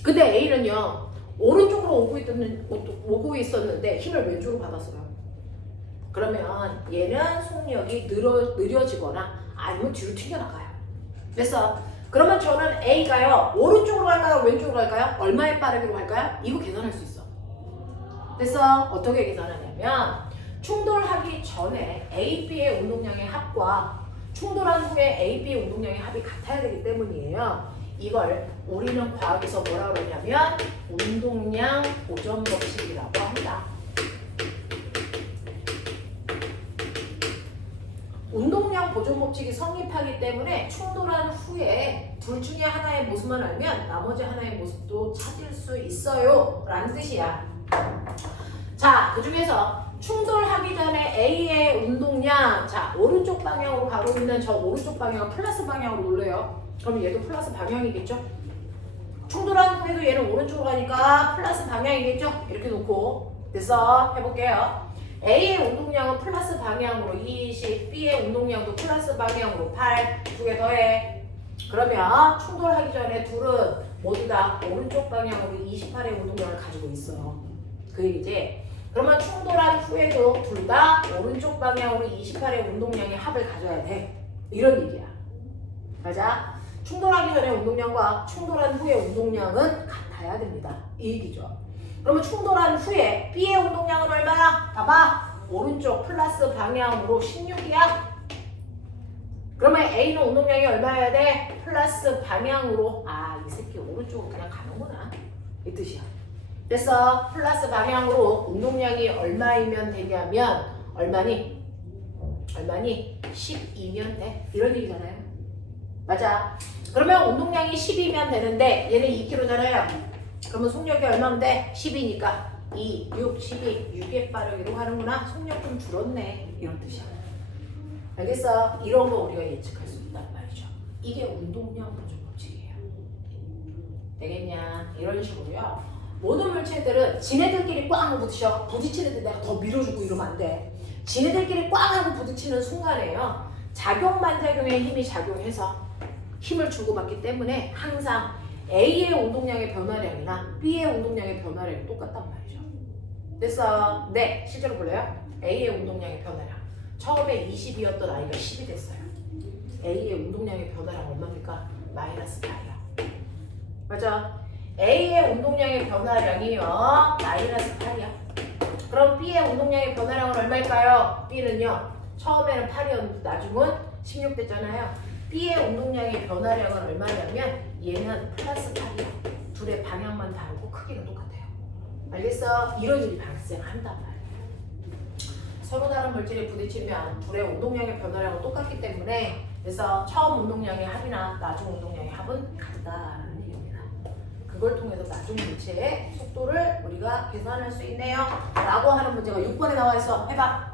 근데 A는요. 오른쪽으로 오고 있었는데 힘을 왼쪽으로 받았어요. 그러면 얘는 속력이 느려지거나 아니면 뒤로 튕겨나가요. 됐어? 그러면 저는 A가요. 오른쪽으로 갈까요? 왼쪽으로 갈까요? 얼마의 빠르기로 갈까요? 이거 계산할 수 있어. 됐어? 어떻게 계산하냐면 충돌하기 전에 A, B의 운동량의 합과 충돌한 후에 A, B의 운동량의 합이 같아야 되기 때문이에요. 이걸 우리는 과학에서 뭐라 그러냐면 운동량 보존 법칙이라고 합니다. 운동량 보존 법칙이 성립하기 때문에 충돌한 후에 둘 중에 하나의 모습만 알면 나머지 하나의 모습도 찾을 수 있어요 라는 뜻이야. 자, 그 중에서 충돌하기 전에 A의 운동량, 자 오른쪽 방향으로 가고 있는 저 오른쪽 방향은 플러스 방향으로 올려요. 그럼 얘도 플러스 방향이겠죠? 충돌한 후에도 얘는 오른쪽으로 가니까 플러스 방향이겠죠? 이렇게 놓고 됐어? 해볼게요. A의 운동량은 플러스 방향으로 20, B의 운동량도 플러스 방향으로 8, 두 개 더해. 그러면 충돌하기 전에 둘은 모두 다 오른쪽 방향으로 28의 운동량을 가지고 있어요. 그 얘기지? 그러면 충돌한 후에도 둘 다 오른쪽 방향으로 28의 운동량의 합을 가져야 돼. 이런 얘기야. 맞아? 충돌하기 전에 운동량과 충돌한 후의 운동량은 같아야 됩니다. 이 얘기죠. 그러면 충돌한 후에 B의 운동량은 얼마야? 봐봐. 오른쪽 플러스 방향으로 16이야. 그러면 A는 운동량이 얼마여야 돼? 플러스 방향으로. 아, 이 새끼 오른쪽으로 그냥 가는구나. 이 뜻이야. 됐어. 플러스 방향으로 운동량이 얼마이면 되냐면 얼마니? 12면 돼. 이런 얘기잖아요. 맞아. 그러면 운동량이 10이면 되는데 얘는 2kg잖아요. 그러면 속력이 얼마면 돼? 10이니까 2, 6, 12, 6의 빠르기로 가는구나. 속력 좀 줄었네. 이런 뜻이야. 알겠어? 이런 거 우리가 예측할 수 있단 말이죠. 이게 운동량 보존 법칙이에요. 되겠냐? 이런 식으로요. 모든 물체들은 지네들끼리 꽝 하고 부딪히는데 내가 더 밀어주고 이러면 안 돼. 지네들끼리 꽝 하고 부딪히는 순간에요. 작용 반작용의 힘이 작용해서 힘을 주고받기 때문에 항상 A의 운동량의 변화량이나 B의 운동량의 변화량이 똑같단 말이죠. 됐어? 네, 실제로 볼래요? A의 운동량의 변화량. 처음에 20이었던 아이가 10이 됐어요. A의 운동량의 변화량 얼마입니까? 마이너스 8이야. 맞아? A의 운동량의 변화량이요. 마이너스 8이야. 그럼 B의 운동량의 변화량은 얼마일까요? B는요. 처음에는 8이었는데 나중은 16 됐잖아요. B의 운동량의 변화량은 얼마냐면 얘는 플러스 8이야. 둘의 방향만 다르고 크기는 똑같아요. 알겠어? 이런 일이 발생한단 말이에요. 서로 다른 물질이 부딪히면 둘의 운동량의 변화량은 똑같기 때문에 그래서 처음 운동량의 합이나 나중 운동량의 합은 같다라는 얘기입니다. 그걸 통해서 나중 물체의 속도를 우리가 계산할 수 있네요. 라고 하는 문제가 6번에 나와 있어. 해봐.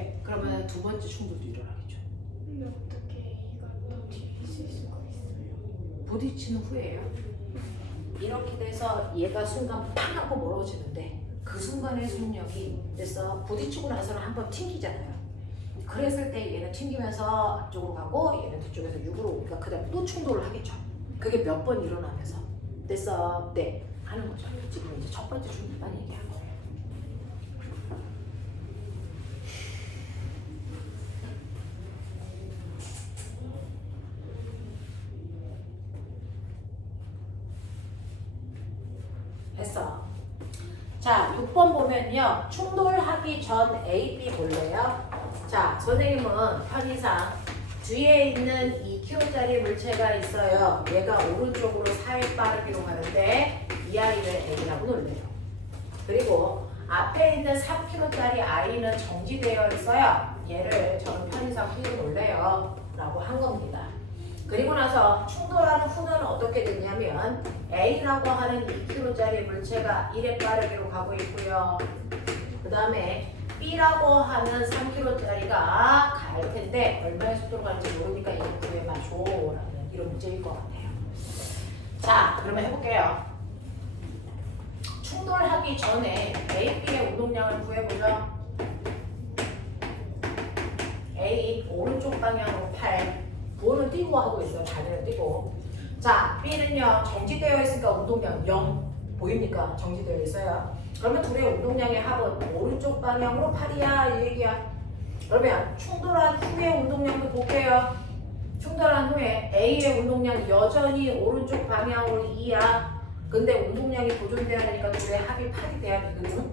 네, 그러면 두 번째 충돌도 일어나겠죠. 근데 어떻게 A가 더 뒤에 있을 수가 있어요? 부딪히는 후에요. 이렇게 돼서 얘가 순간 팍 하고 멀어지는데 그 순간의 속력이 됐어. 부딪히고 나서는 한번 튕기잖아요. 그랬을 때 얘는 튕기면서 앞쪽으로 가고 얘는 뒤쪽에서 6으로 오니까 그다음 또 충돌을 하겠죠. 그게 몇 번 일어나면서 됐어. 네, 하는 거죠. 지금 이제 첫 번째 충돌만 얘기한 거예요. 했어. 자, 6번 보면요. 충돌하기 전 A, B 볼래요? 자, 선생님은 편의상 뒤에 있는 2kg짜리 물체가 있어요. 얘가 오른쪽으로 4일 빠르기로 가는데 이 아이를 A라고 놀래요. 그리고 앞에 있는 3kg짜리 아이는 정지되어 있어요. 얘를 저는 편의상 B로 놀래요. 라고 한 겁니다. 그리고 나서 충돌하는 후는 어떻게 되냐면 A라고 하는 2kg짜리 물체가 1의 빠르기로 가고 있고요. 그 다음에 B라고 하는 3kg짜리가 갈 텐데 얼마의 속도로 가는지 모르니까 이거 구해봐줘 라는 이런 문제일 것 같아요. 자, 그러면 해볼게요. 충돌하기 전에 A, B의 운동량을 구해보죠. A 오른쪽 방향으로 8 5는 띄고 하고 있어요. 반대로 띄고. 자, B는요. 정지되어 있으니까 운동량 0 보입니까? 정지되어 있어요. 그러면 둘의 운동량의 합은 오른쪽 방향으로 8이야 이 얘기야. 그러면 충돌한 후의 운동량도 볼게요. 충돌한 후에 A의 운동량 여전히 오른쪽 방향으로 2야. 근데 운동량이 보존돼야 되니까 둘의 합이 8이 돼야 되거든.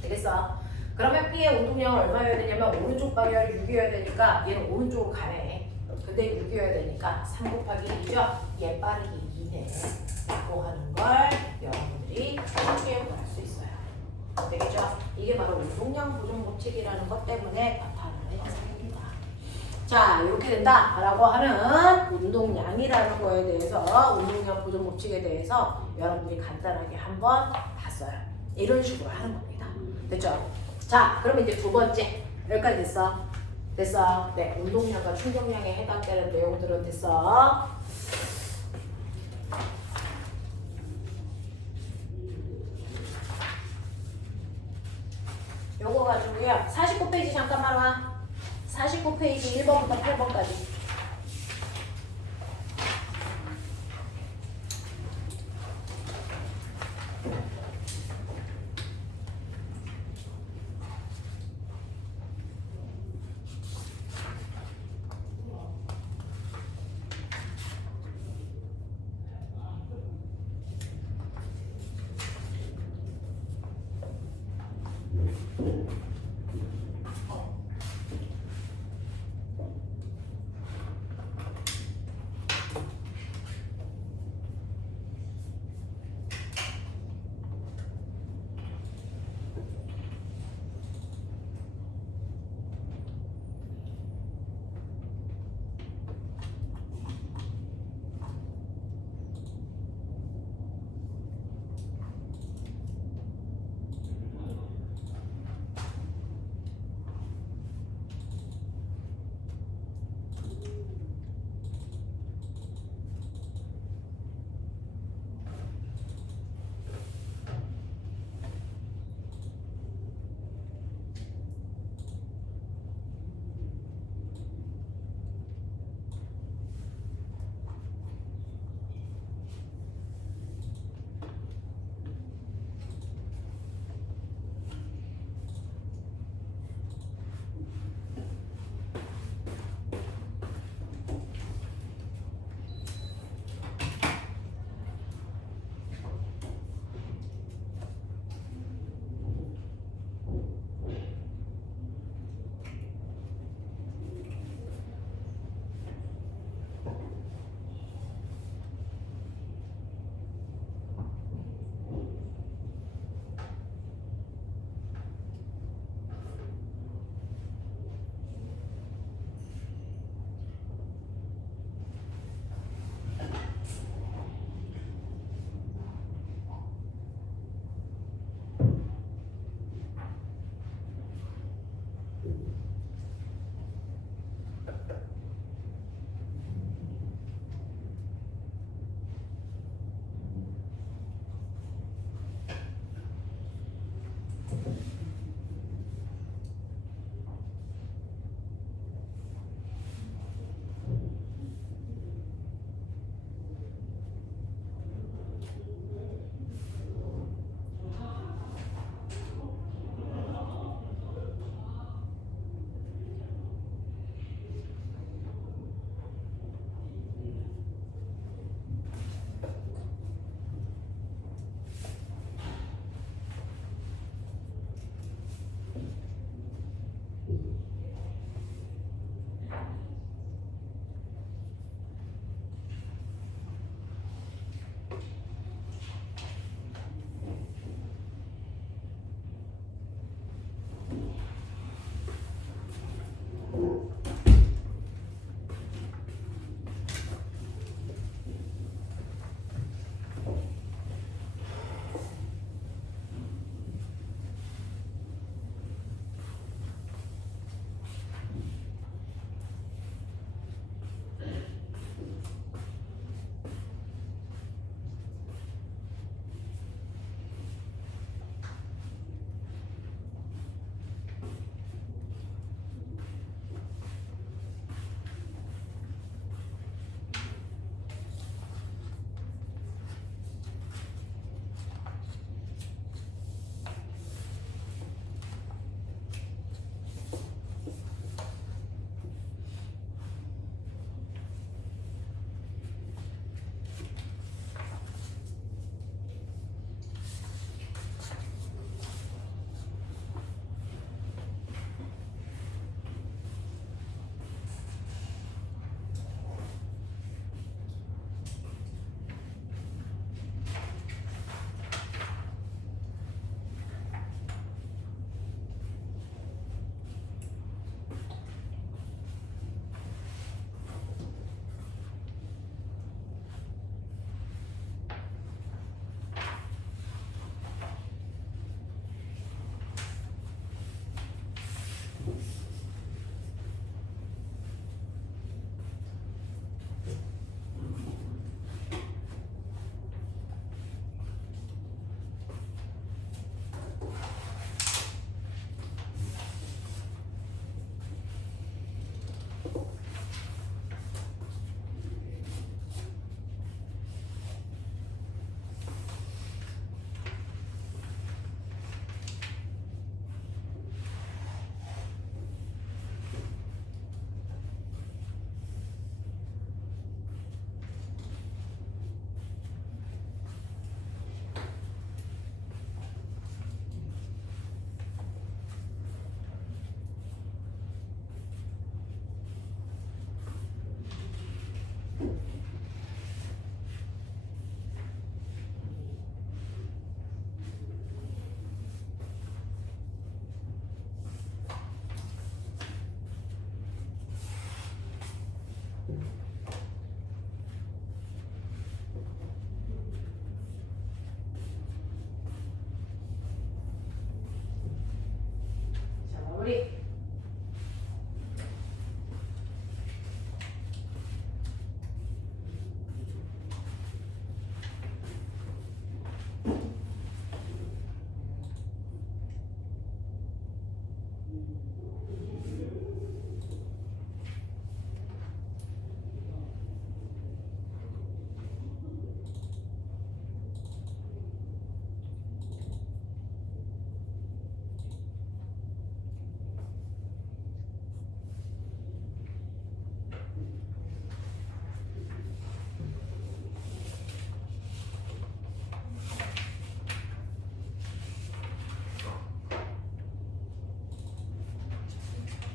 되겠어? 그러면 B의 운동량은 얼마여야 되냐면 오른쪽 방향으로 6이어야 되니까 얘는 오른쪽으로 가네. 근데 6이어야 되니까 3 곱하기 2죠? 얘 빠르기 2네 라고 하는 걸 여러분들이 쉽게 알 수 있어요. 되겠죠? 이게 바로 운동량 보존 법칙이라는 것 때문에 나타나는 현상입니다. 자, 이렇게 된다 라고 하는 운동량이라는 거에 대해서 운동량 보존 법칙에 대해서 여러분들이 간단하게 한번 봤어요. 이런 식으로 하는 겁니다. 됐죠? 자, 그럼 이제 두 번째 여기까지 됐어. 됐어. 네, 운동량과 충격량에 해당되는 내용들은 됐어. 요거 가지고요. 49페이지 잠깐만 와. 49페이지 1번부터 8번까지. 마무리.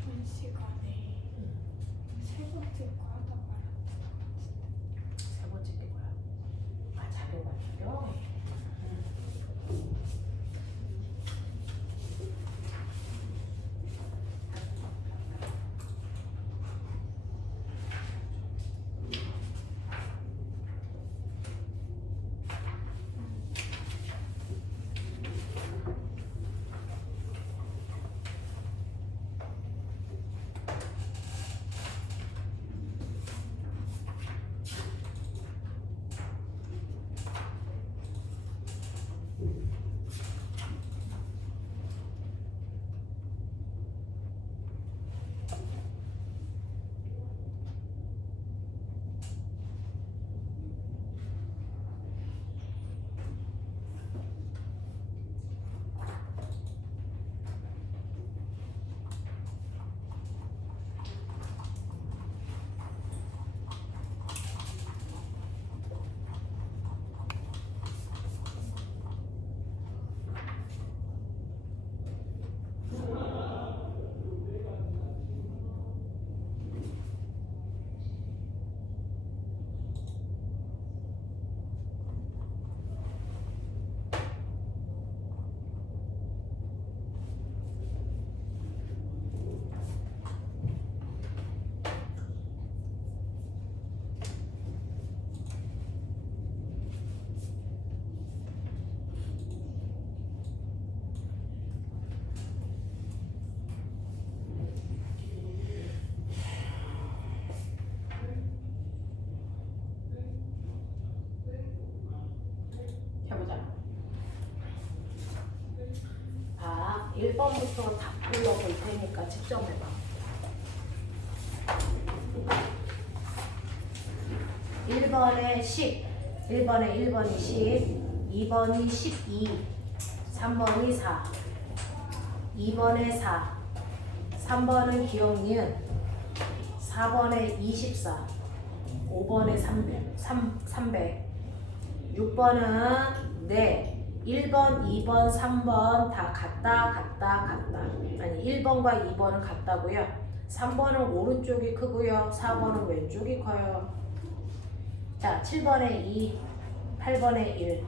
이번 시간에 세 번째 거 하다 말았던 것 같은데. 세 번째 게 뭐야? 아, 자료 만들어? 해보자. 아, 1번부터 다 불러볼 테니까 측정해봐. 1번에 10, 1번이 10, 2번이 12, 3번이 4, 2번에 4, 3번은 기억니은, 4번에 24, 5번에 300, 6번은 네, 1번, 2번, 3번 다 같다. 아니, 1번과 2번은 같다고요. 3번은 오른쪽이 크고요. 4번은 왼쪽이 커요. 자, 7번에 2, 8번에 1.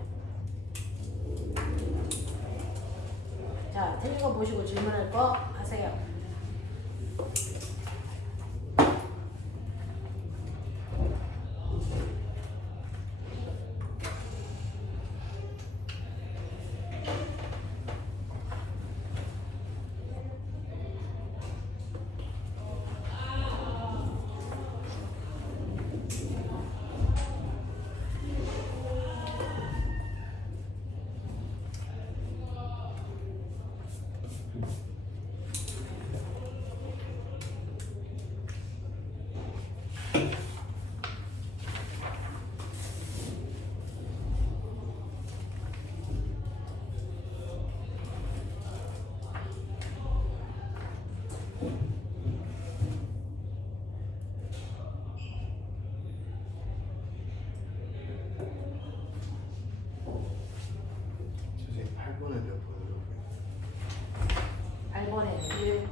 자, 틀린 거 보시고 질문할 거 하세요. 선생님 8번에 몇 번으로? 8번에 1.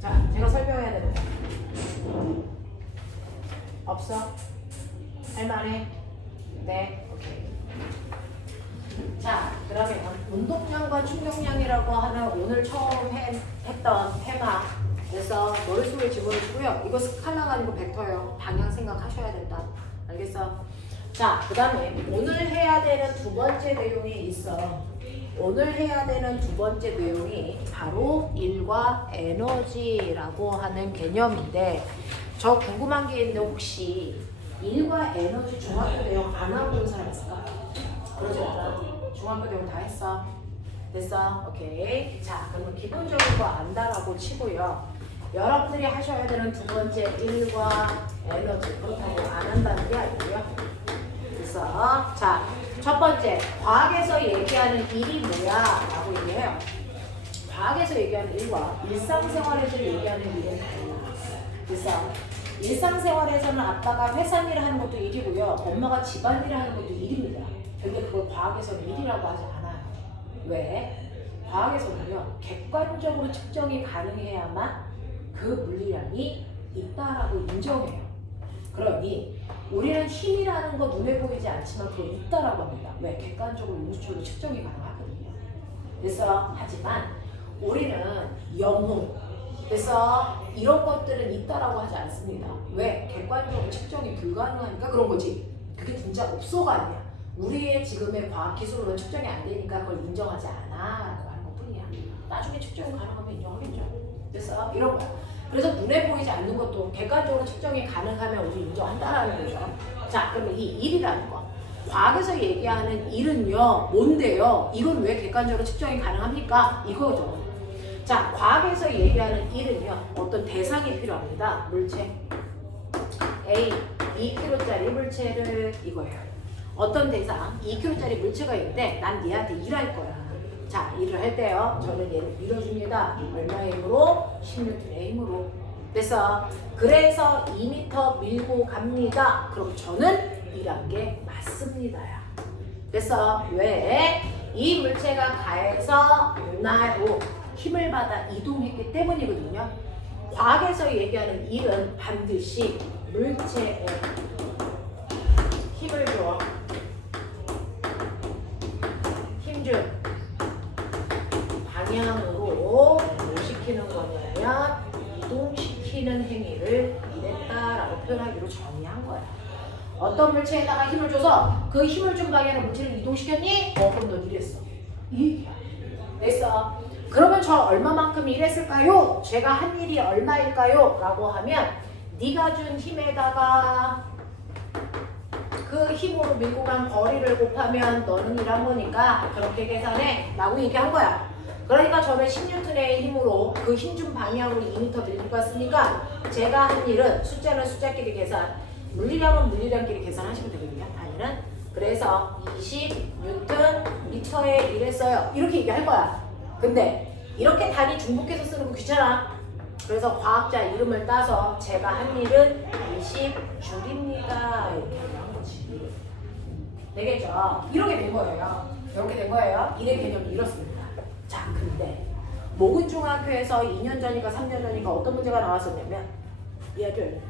자, 제가 설명해야 되는 거 없어? 할만해? 네, 오케이. 자, 그러면 운동량과 충격량이라고 하는 오늘 처음 했던 테마 그래서 머릿속에 집어넣으시고요. 이거 스칼라가 아니고 벡터예요. 방향 생각하셔야 된다. 알겠어? 자, 그 다음에 오늘 해야 되는 두 번째 내용이 있어. 오늘 해야 되는 두 번째 내용이 바로 일과 에너지라고 하는 개념인데, 저 궁금한 게 있는데 혹시 일과 에너지 중학교 내용 안 하고 온 사람 있을까? 그러지 않아. 중학교 내용 다 했어. 됐어? 오케이. 자, 그러면 기본적인 거 안다라고 치고요. 여러분들이 하셔야 되는 두 번째 일과 에너지, 그렇다고 안 한다는 게 아니고요. 됐어? 자, 첫 번째, 과학에서 얘기하는 일이 뭐야? 라고 얘기해요. 과학에서 얘기하는 일과 일상생활에서 얘기하는 일은 달라. 됐어? 일상생활에서는 아빠가 회사 일을 하는 것도 일이고요. 엄마가 집안일을 하는 것도 일입니다. 근데 그걸 과학에서는 일이라고 하지 않아요. 왜? 과학에서는요, 객관적으로 측정이 가능해야만 그 물리량이 있다라고 인정해요. 그러니 우리는 힘이라는 거 눈에 보이지 않지만 그거 있다라고 합니다. 왜? 객관적으로 음수적으로 측정이 가능하거든요. 그래서 하지만 우리는 영혼, 그래서 이런 것들은 있다라고 하지 않습니다. 왜? 객관적으로 측정이 불가능하니까 그런 거지. 그게 진짜 없어가 아니야. 우리의 지금의 과학 기술로는 측정이 안 되니까 그걸 인정하지 않아라고 하는 것뿐이야. 나중에 측정이 가능하면 인정하겠죠. 그래서 이런 거야. 그래서 눈에 보이지 않는 것도 객관적으로 측정이 가능하면 우리 인정한다라는 거죠. 자, 그러면 이 일이라는 거. 과학에서 얘기하는 일은요, 뭔데요? 이건 왜 객관적으로 측정이 가능합니까? 이거죠. 자, 과학에서 얘기하는 일은요, 어떤 대상이 필요합니다. 물체. A, 2kg짜리 물체를 이거예요. 어떤 대상, 2kg짜리 물체가 있는데 난 얘한테 일할 거야. 자, 일을 할 때요. 저는 얘를 밀어줍니다. 얼마의 힘으로? 16N의 힘으로. 그래서 2m 밀고 갑니다. 그럼 저는 일한 게 맞습니다야. 그래서 왜? 이 물체가 가에서 나로 힘을 받아 이동했기 때문이거든요. 과학에서 얘기하는 일은 반드시 물체에 힘을 줘. 힘 방향으로 뭐 시키는 거냐면 이동시키는 행위를 이랬다라고 표현하기로 정의한 거야. 어떤 물체에다가 힘을 줘서 그 힘을 준 방향으로 물체를 이동시켰니? 그럼 넌 이랬어. 이 얘기야. 됐어. 그러면 저 얼마만큼 일했을까요? 제가 한 일이 얼마일까요? 라고 하면 네가 준 힘에다가 그 힘으로 밀고 간 거리를 곱하면 너는 일한 거니까 그렇게 계산해 라고 얘기한 거야. 그러니까 저는 10N의 힘으로 그 힘 준 방향으로 2m 밀고 갔으니까 제가 한 일은 숫자는 숫자끼리 계산, 물리량은 물리량끼리 계산하시면 되거든요. 단위는. 그래서 20N 미터에 일했어요. 이렇게 얘기할 거야. 근데 이렇게 단위 중복해서 쓰는 거 귀찮아. 그래서 과학자 이름을 따서 제가 한 일은 20줄입니다. 이렇게 한 거지. 되겠죠? 이렇게 된 거예요. 이렇게 된 거예요. 일의 개념이 이렇습니다. 자, 근데 모근중학교에서 2년 전인가 3년 전인가 어떤 문제가 나왔었냐면 얘들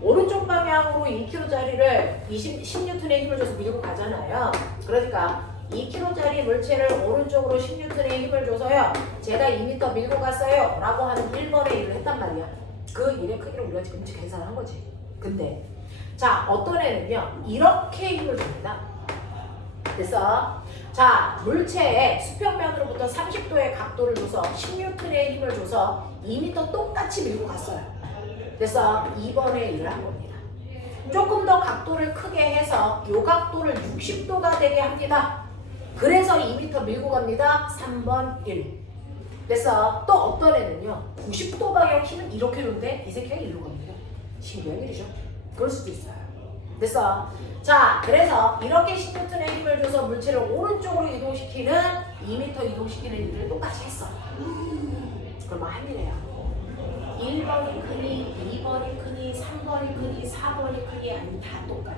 오른쪽 방향으로 2kg짜리를 10N의 힘을 줘서 밀고 가잖아요. 그러니까 2kg짜리 물체를 오른쪽으로 10N의 힘을 줘서요. 제가 2m 밀고 갔어요. 라고 하는 1번의 일을 했단 말이야. 그 일의 크기를 우리가 지금 계산한 거지. 근데 자, 어떤 애는요. 이렇게 힘을 줍니다. 그래서 자, 물체에 수평면으로부터 30도의 각도를 줘서 10N의 힘을 줘서 2m 똑같이 밀고 갔어요. 그래서 2번의 일을 한 겁니다. 조금 더 각도를 크게 해서 요 각도를 60도가 되게 합니다. 그래서 2m 밀고 갑니다. 3번 1. 그래서 또 어떤 애는요. 90도 방향 힘은 이렇게 줬는데 이 새끼가 일로 갑니다. 신기한 일이죠. 그럴 수도 있어요. 그래서 자, 그래서 이렇게 10N의 힘을 줘서 물체를 오른쪽으로 이동시키는 2m 이동시키는 일을 똑같이 했어. 그럼 한일이에요. 1번이 크니, 2번이 크니, 3번이 크니, 4번이 크니 아니면 다 똑같아.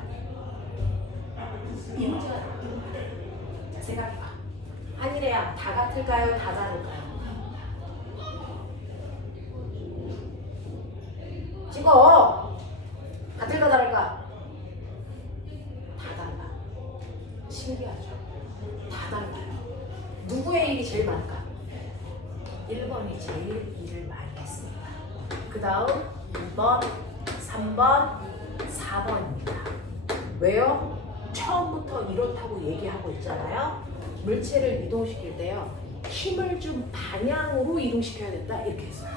이 문제가 자, 생각해봐. 한일이야 다 같을까요? 다 다를까요? 찍어. 같을까 다를까? 다 달라. 신기하죠? 다 달라요. 누구의 일이 제일 많을까? 1번이 제일 일을 많이 했습니다. 그 다음 2번, 3번, 4번입니다. 왜요? 처음부터 이렇다고 얘기하고 있잖아요. 물체를 이동시킬 때요. 힘을 준 방향으로 이동시켜야 된다. 이렇게 했어요.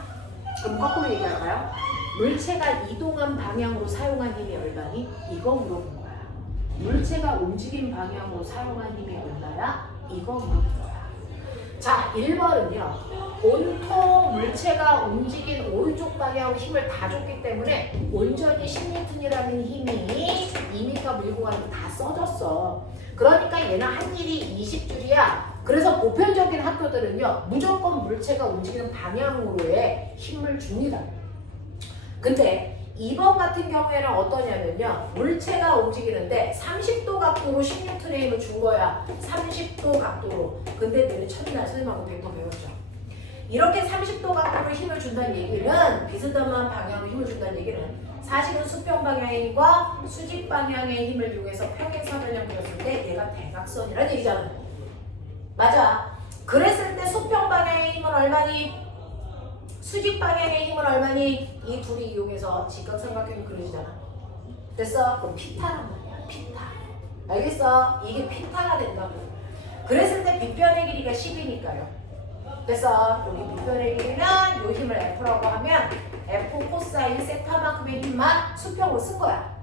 그럼 거꾸로 얘기할까요? 물체가 이동한 방향으로 사용한 힘이 얼마니? 이거 물어본 거야. 물체가 움직인 방향으로 사용한 힘이 얼마야? 이거 물어본 거야. 자, 1번은요. 온통 물체가 움직인 오른쪽 방향으로 힘을 다 줬기 때문에 온전히 10N이라는 힘이 2m 밀고 가는 게 다 써졌어. 그러니까 얘는 한 일이 20줄이야. 그래서 보편적인 학교들은요. 무조건 물체가 움직이는 방향으로의 힘을 줍니다. 근데 2번 같은 경우에는 어떠냐면요. 물체가 움직이는데 30도 각도로 16N의 힘을 준 거야. 30도 각도로. 근데 내일 첫날 선생님하고 벡터 배웠죠. 이렇게 30도 각도로 힘을 준다는 얘기는 비스듬한 방향으로 힘을 준다는 얘기는 사실은 수평 방향의 힘과 수직 방향의 힘을 이용해서 평행사변형 그렸을 때 얘가 대각선이라는 얘기잖아. 맞아. 그랬을 때 수평 방향의 힘은 얼마니? 수직 방향의 힘은 얼마니? 이 둘이 이용해서 직각삼각형이 그려지잖아. 됐어? 그럼 피타란 말이야. 피타. 알겠어? 이게 피타가 된다고. 그랬을 때 빗변의 길이가 10이니까요. 그래서 여기 빗변의 길이는 이 힘을 F라고 하면 F 코사인 세타만큼의 힘만 수평으로 쓴 거야.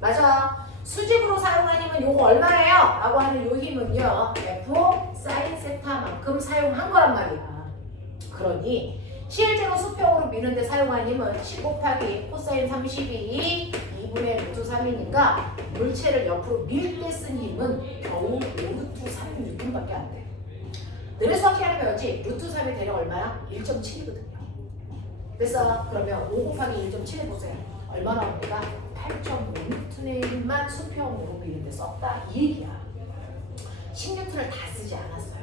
맞아. 수직으로 사용한 힘은 요거 얼마예요? 라고 하는 요 힘은요. F 사인 세타만큼 사용한 거란 말이야. 그러니 실제로 수평으로 미는데 사용한 힘은 10 곱하기 코사인 32 2분의 루트 3이니까 물체를 옆으로 밀 때 쓴 힘은 겨우 루트 36분밖에 안 돼. 너네 수학 시간에 배웠지? 루트 3의 대략 얼마야? 1.7이거든요. 그래서 그러면 5 곱하기 1.7 해보세요. 얼마 나옵니까? 8.5N의 힘만 수평으로 미는데 썼다. 이 얘기야. 10N을 다 쓰지 않았어요.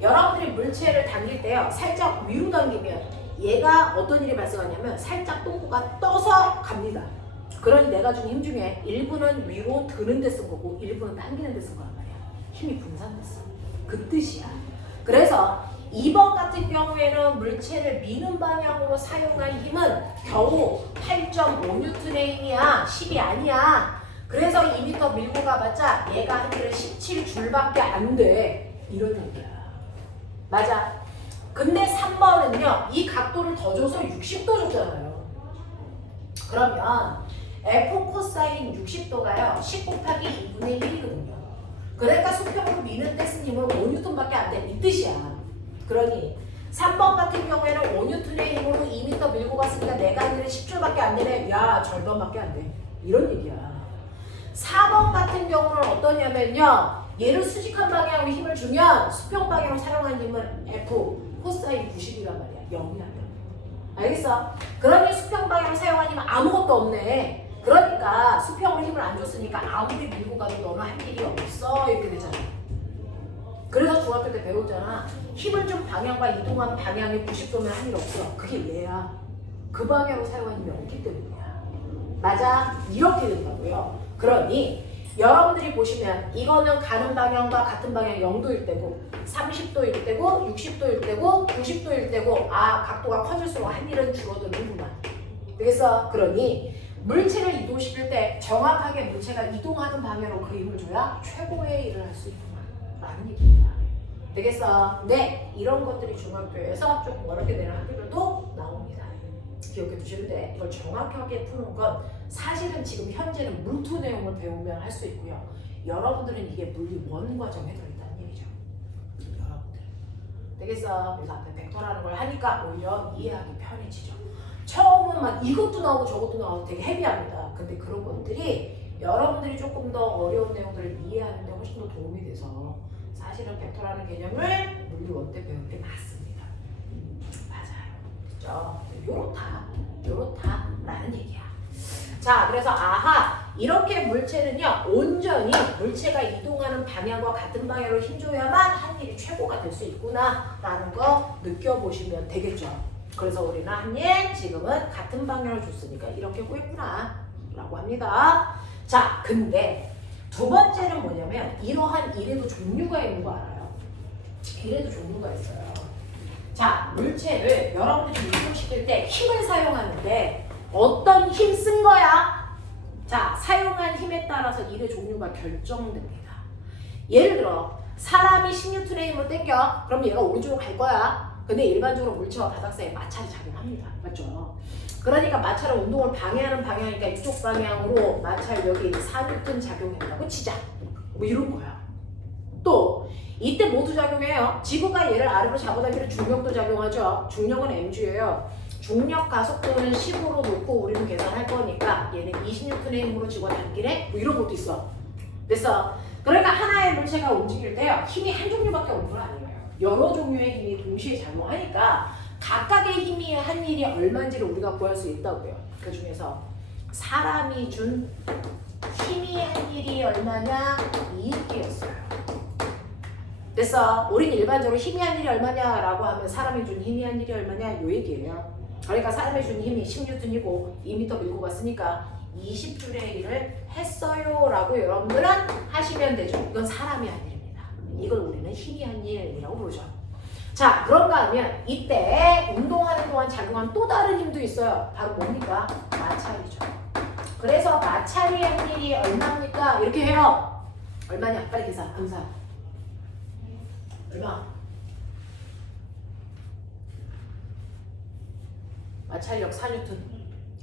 여러분들이 물체를 당길 때요. 살짝 위로 당기면 얘가 어떤 일이 발생하냐면 살짝 똥구가 떠서 갑니다. 그러니 내가 준 힘 중에 일부는 위로 드는 데 쓴 거고 일부는 당기는 데 쓴 거란 말이야. 힘이 분산됐어. 그 뜻이야. 그래서 2번 같은 경우에는 물체를 미는 방향으로 사용한 힘은 겨우 8.5N의 힘이야. 10이 아니야. 그래서 2m 밀고 가봤자 얘가 한 일은 17줄밖에 안 돼. 이런 얘기야. 맞아. 근데 3번은요. 이 각도를 더 줘서 60도 줬잖아요. 그러면 F 코사인 60도가요. 10 곱하기 2분의 1이거든요. 그러니까 수평으로 미는 데 쓴 힘은 5N밖에 안 돼. 이 뜻이야. 그러니 3번 같은 경우에는 5N의 힘으로 2m 밀고 갔으니까 내가 하는 일은 10줄밖에 안 되네. 야, 절반밖에 안 돼. 이런 얘기야. 4번 같은 경우는 어떠냐면요. 얘를 수직한 방향으로 힘을 주면 수평 방향으로 사용한 힘은 F 코사인 90이란 말이야. 0이야. 알겠어? 그러니 수평 방향으로 사용한 힘은 아무것도 없네. 그러니까 수평으로 힘을 안 줬으니까 아무리 밀고 가도 너는 할 일이 없어. 이렇게 되잖아. 그래서 중학교 때 배웠잖아. 힘을 준 방향과 이동한 방향이 90도면 할 일 없어. 그게 얘야. 그 방향으로 사용한 힘이 없기 때문이야. 맞아? 이렇게 된다고요. 그러니 여러분들이 보시면 이거는 가는 방향과 같은 방향 0도일 때고 30도일 때고 60도일 때고 90도일 때고 각도가 커질수록 한 일은 줄어드는구만. 그래서 그러니 물체를 이동시킬 때 정확하게 물체가 이동하는 방향으로 그 힘을 줘야 최고의 일을 할 수 있구만 라는 얘기입니다. 되겠어? 네, 이런 것들이 중학교에서 조금 어렵게 되는 학교들도 나옵니다. 기억해 두시는데 이걸 정확하게 푸는 건 사실은 지금 현재는 물투 내용을 배우면 할 수 있고요. 여러분들은 이게 물리 원 과정에 들어있다는 얘기죠. 여러분들. 되겠어? 그래서 앞에 벡터라는 걸 하니까 오히려 이해하기 편해지죠. 처음은 막 이것도 나오고 저것도 나오고 되게 헤비합니다. 근데 그런 것들이 여러분들이 조금 더 어려운 내용들을 이해하는 데 훨씬 더 도움이 돼서 사실은 벡터라는 개념을 물리 원 때 배운 게 맞습니다. 맞아요. 그죠? 요렇다라는 얘기야. 자, 그래서 이렇게 물체는요 온전히 물체가 이동하는 방향과 같은 방향으로 힘줘야만 한 일이 최고가 될 수 있구나 라는 거 느껴보시면 되겠죠. 그래서 우리는 한 일 지금은 같은 방향을 줬으니까 이렇게 구했구나 라고 합니다. 자, 근데 두 번째는 뭐냐면 이러한 일에도 종류가 있는 거 알아요? 일에도 종류가 있어요. 자, 물체를 여러분들이 운동시킬 때 힘을 사용하는데 어떤 힘 쓴 거야? 자, 사용한 힘에 따라서 일의 종류가 결정됩니다. 예를 들어 사람이 10N의 힘을 땡겨. 그럼 얘가 오른쪽으로 갈 거야. 근데 일반적으로 물체와 바닥 사이에 마찰이 작용합니다. 맞죠? 그러니까 마찰은 운동을 방해하는 방향이니까 이쪽 방향으로 마찰 여기 4N 작용한다고 치자. 뭐 이런 거야. 또 이때 모두 작용해요. 지구가 얘를 아래로 잡아당기는 중력도 작용하죠. 중력은 mg예요. 중력 가속도는 10으로 놓고 우리는 계산할 거니까 얘는 20N의 힘으로 집어당기네? 뭐 이런 것도 있어. 됐어? 그러니까 하나의 물체가 움직일 때요. 힘이 한 종류밖에 없는 건 아니에요. 여러 종류의 힘이 동시에 작용하니까 각각의 힘이 한 일이 얼마인지를 우리가 구할 수 있다고요. 그 중에서 사람이 준 힘이 한 일이 얼마냐? 이익이었어요. 됐어? 우린 일반적으로 힘이 한 일이 얼마냐라고 하면 사람이 준 힘이 한 일이 얼마냐? 요 얘기예요. 그러니까 사람이 준 힘이 10N이고 2m 밀고 갔으니까 20줄의 일을 했어요 라고 여러분들은 하시면 되죠. 이건 사람이 한 일입니다. 이걸 우리는 힘이 한 일이라고 부르죠. 자, 그런가 하면 이때 운동하는 동안 작용한 또 다른 힘도 있어요. 바로 뭡니까? 마찰이죠. 그래서 마찰이 한 일이 얼마입니까? 이렇게 해요. 얼마냐? 빨리 계산. 암사. 얼마? 마찰력 4N.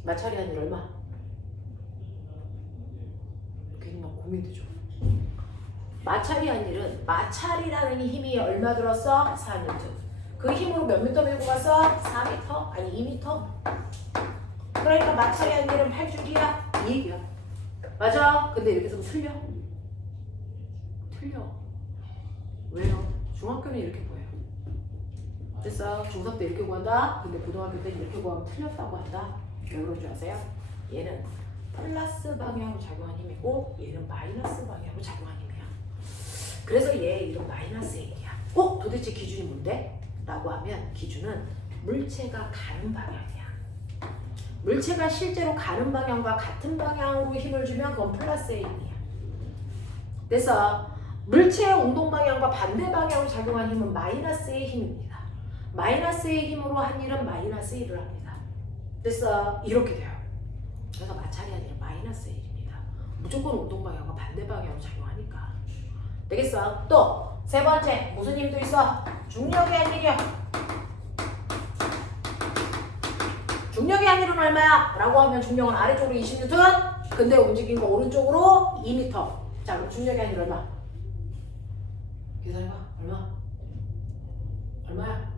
마찰이 한 일 얼마? 괜히 막 고민되죠. 마찰이 한 일은 마찰이라는 힘이 얼마 들었어? 4N. 그 힘으로 몇 미터 밀고 갔어? 4m? 아니 2m? 그러니까 마찰이 한 일은 8줄이야? 이 얘기야. 맞아? 근데 이렇게 해서 틀려? 틀려. 왜요? 중학교는 이렇게 구해요. 됐어? 중3 때 이렇게 구한다? 근데 고등학교 때 이렇게 구하면 틀렸다고 한다? 왜 그런 줄 아세요? 얘는 플러스 방향으로 작용한 힘이고 얘는 마이너스 방향으로 작용한 힘이야. 그래서 얘 이름 마이너스 1이야. 도대체 기준이 뭔데? 라고 하면 기준은 물체가 가는 방향이야. 물체가 실제로 가는 방향과 같은 방향으로 힘을 주면 그건 플러스의 힘이야. 그래서 물체의 운동 방향과 반대 방향으로 작용한 힘은 마이너스의 힘입니다. 마이너스의 힘으로 한 일은 마이너스 1을 합니다. 그래서 이렇게 돼요. 그래서 마찰이 아니라 마이너스 1입니다. 무조건 운동 방향과 반대 방향으로 작용하니까. 되겠어? 또 세 번째 무슨 힘도 있어? 중력의 한 일이야. 중력의 한 일은 얼마야? 라고 하면 중력은 아래쪽으로 20N, 근데 움직인 거 오른쪽으로 2m. 자, 그럼 중력의 한 일 얼마? 계산해봐. 얼마? 얼마야?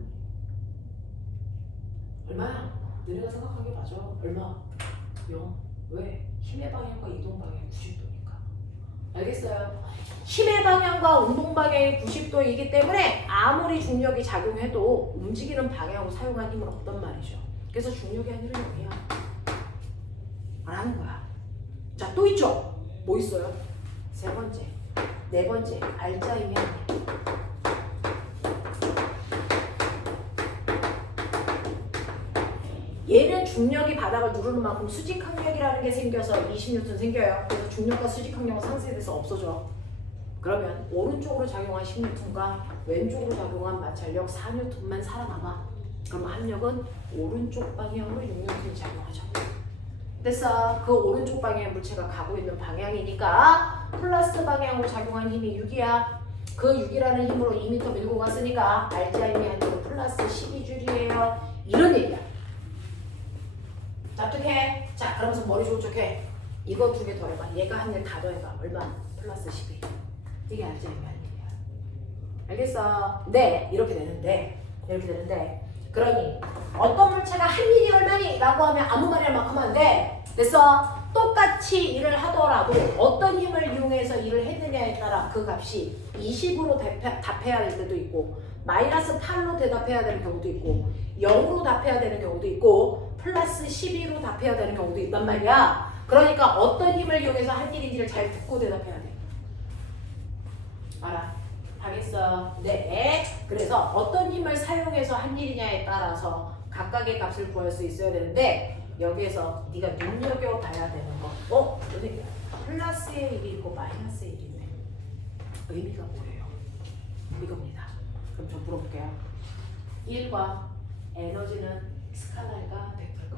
얼마야? 너네가 생각하기에 맞아. 얼마? 0. 왜? 힘의 방향과 이동 방향이 90도니까. 알겠어요? 힘의 방향과 운동 방향이 90도이기 때문에 아무리 중력이 작용해도 움직이는 방향으로 사용한 힘은 없단 말이죠. 그래서 중력의 한 일은 0이야. 안 하는 거야. 자, 또 있죠? 뭐 있어요? 세 번째, 네 번째, 알짜임이 한 일. 얘는 중력이 바닥을 누르는 만큼 수직항력이라는 게 생겨서 20N 생겨요. 그래서 중력과 수직항력은 상쇄돼서 없어져. 그러면 오른쪽으로 작용한 10N과 왼쪽으로 작용한 마찰력 4N만 살아남아. 그럼 합력은 오른쪽 방향으로 6N이 작용하죠. 그래서 그 오른쪽 방향의 물체가 가고 있는 방향이니까 플러스 방향으로 작용한 힘이 6이야. 그 6이라는 힘으로 2m 밀고 갔으니까 알짜임이 아니고 플러스 12줄이에요. 이런 얘기야. 납득해? 자, 그러면서 머리 좋은 척해. 이거 두 개 더해봐. 얘가 한 일 다 더해봐. 얼마? 플러스 12. 이게 알짜임이 아니야. 알겠어? 네, 이렇게 되는데 그러니 어떤 물체가 한 일이 얼마니? 라고 하면 아무 말이나 막 하면 안 돼. 그래서 똑같이 일을 하더라도 어떤 힘을 이용해서 일을 했느냐에 따라 그 값이 20으로 답해야 될 때도 있고 마이너스 8로 대답해야 되는 경우도 있고 0으로 답해야 되는 경우도 있고 플러스 12로 답해야 되는 경우도 있단 말이야. 그러니까 어떤 힘을 이용해서 한 일인지를 잘 듣고 대답해야 돼. 알아? 하겠어? 네. 그래서 어떤 힘을 사용해서 한 일이냐에 따라서 각각의 값을 구할 수 있어야 되는데 여기에서 네가 눈여겨봐야 되는 거. 선생님, 플러스의 1이 있고 마이너스의 1이네. 의미가 뭐예요? 이겁니다. 그럼 좀 물어볼게요. 1과 에너지는 스칼라일까 벡터일까?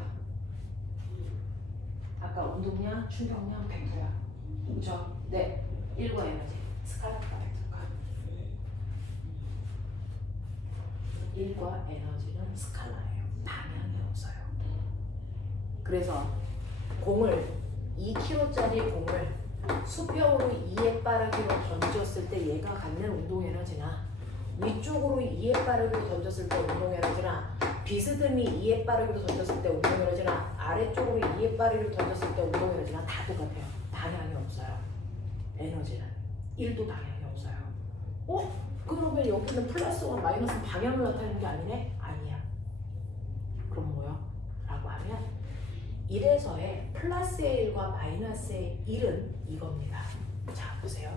아까 운동량, 충격량, 벡터야. 그렇죠? 네. 1과 에너지 스칼라일까 벡터일까? 1과 에너지는 스칼라예요. 방향이 없어요. 그래서 공을 2kg짜리 공을 수평으로 2의 빠르기로 던졌을 때 얘가 갖는 운동 에너지나 위쪽으로 2의 빠르기로 던졌을 때 운동 에너지나 비스듬히 2의 빠르기로 던졌을 때 운동 에너지나 아래쪽으로 2의 빠르기로 던졌을 때 운동 에너지나 다 똑같아요. 방향이 없어요. 에너지는 1도 방향이 없어요. 그러면 여기는 플러스와 마이너스 방향을 나타내는 게 아니네? 아니야. 그럼 뭐야? 라고 하면 1에서의 플러스의 1과 마이너스의 1은 이겁니다. 자, 보세요.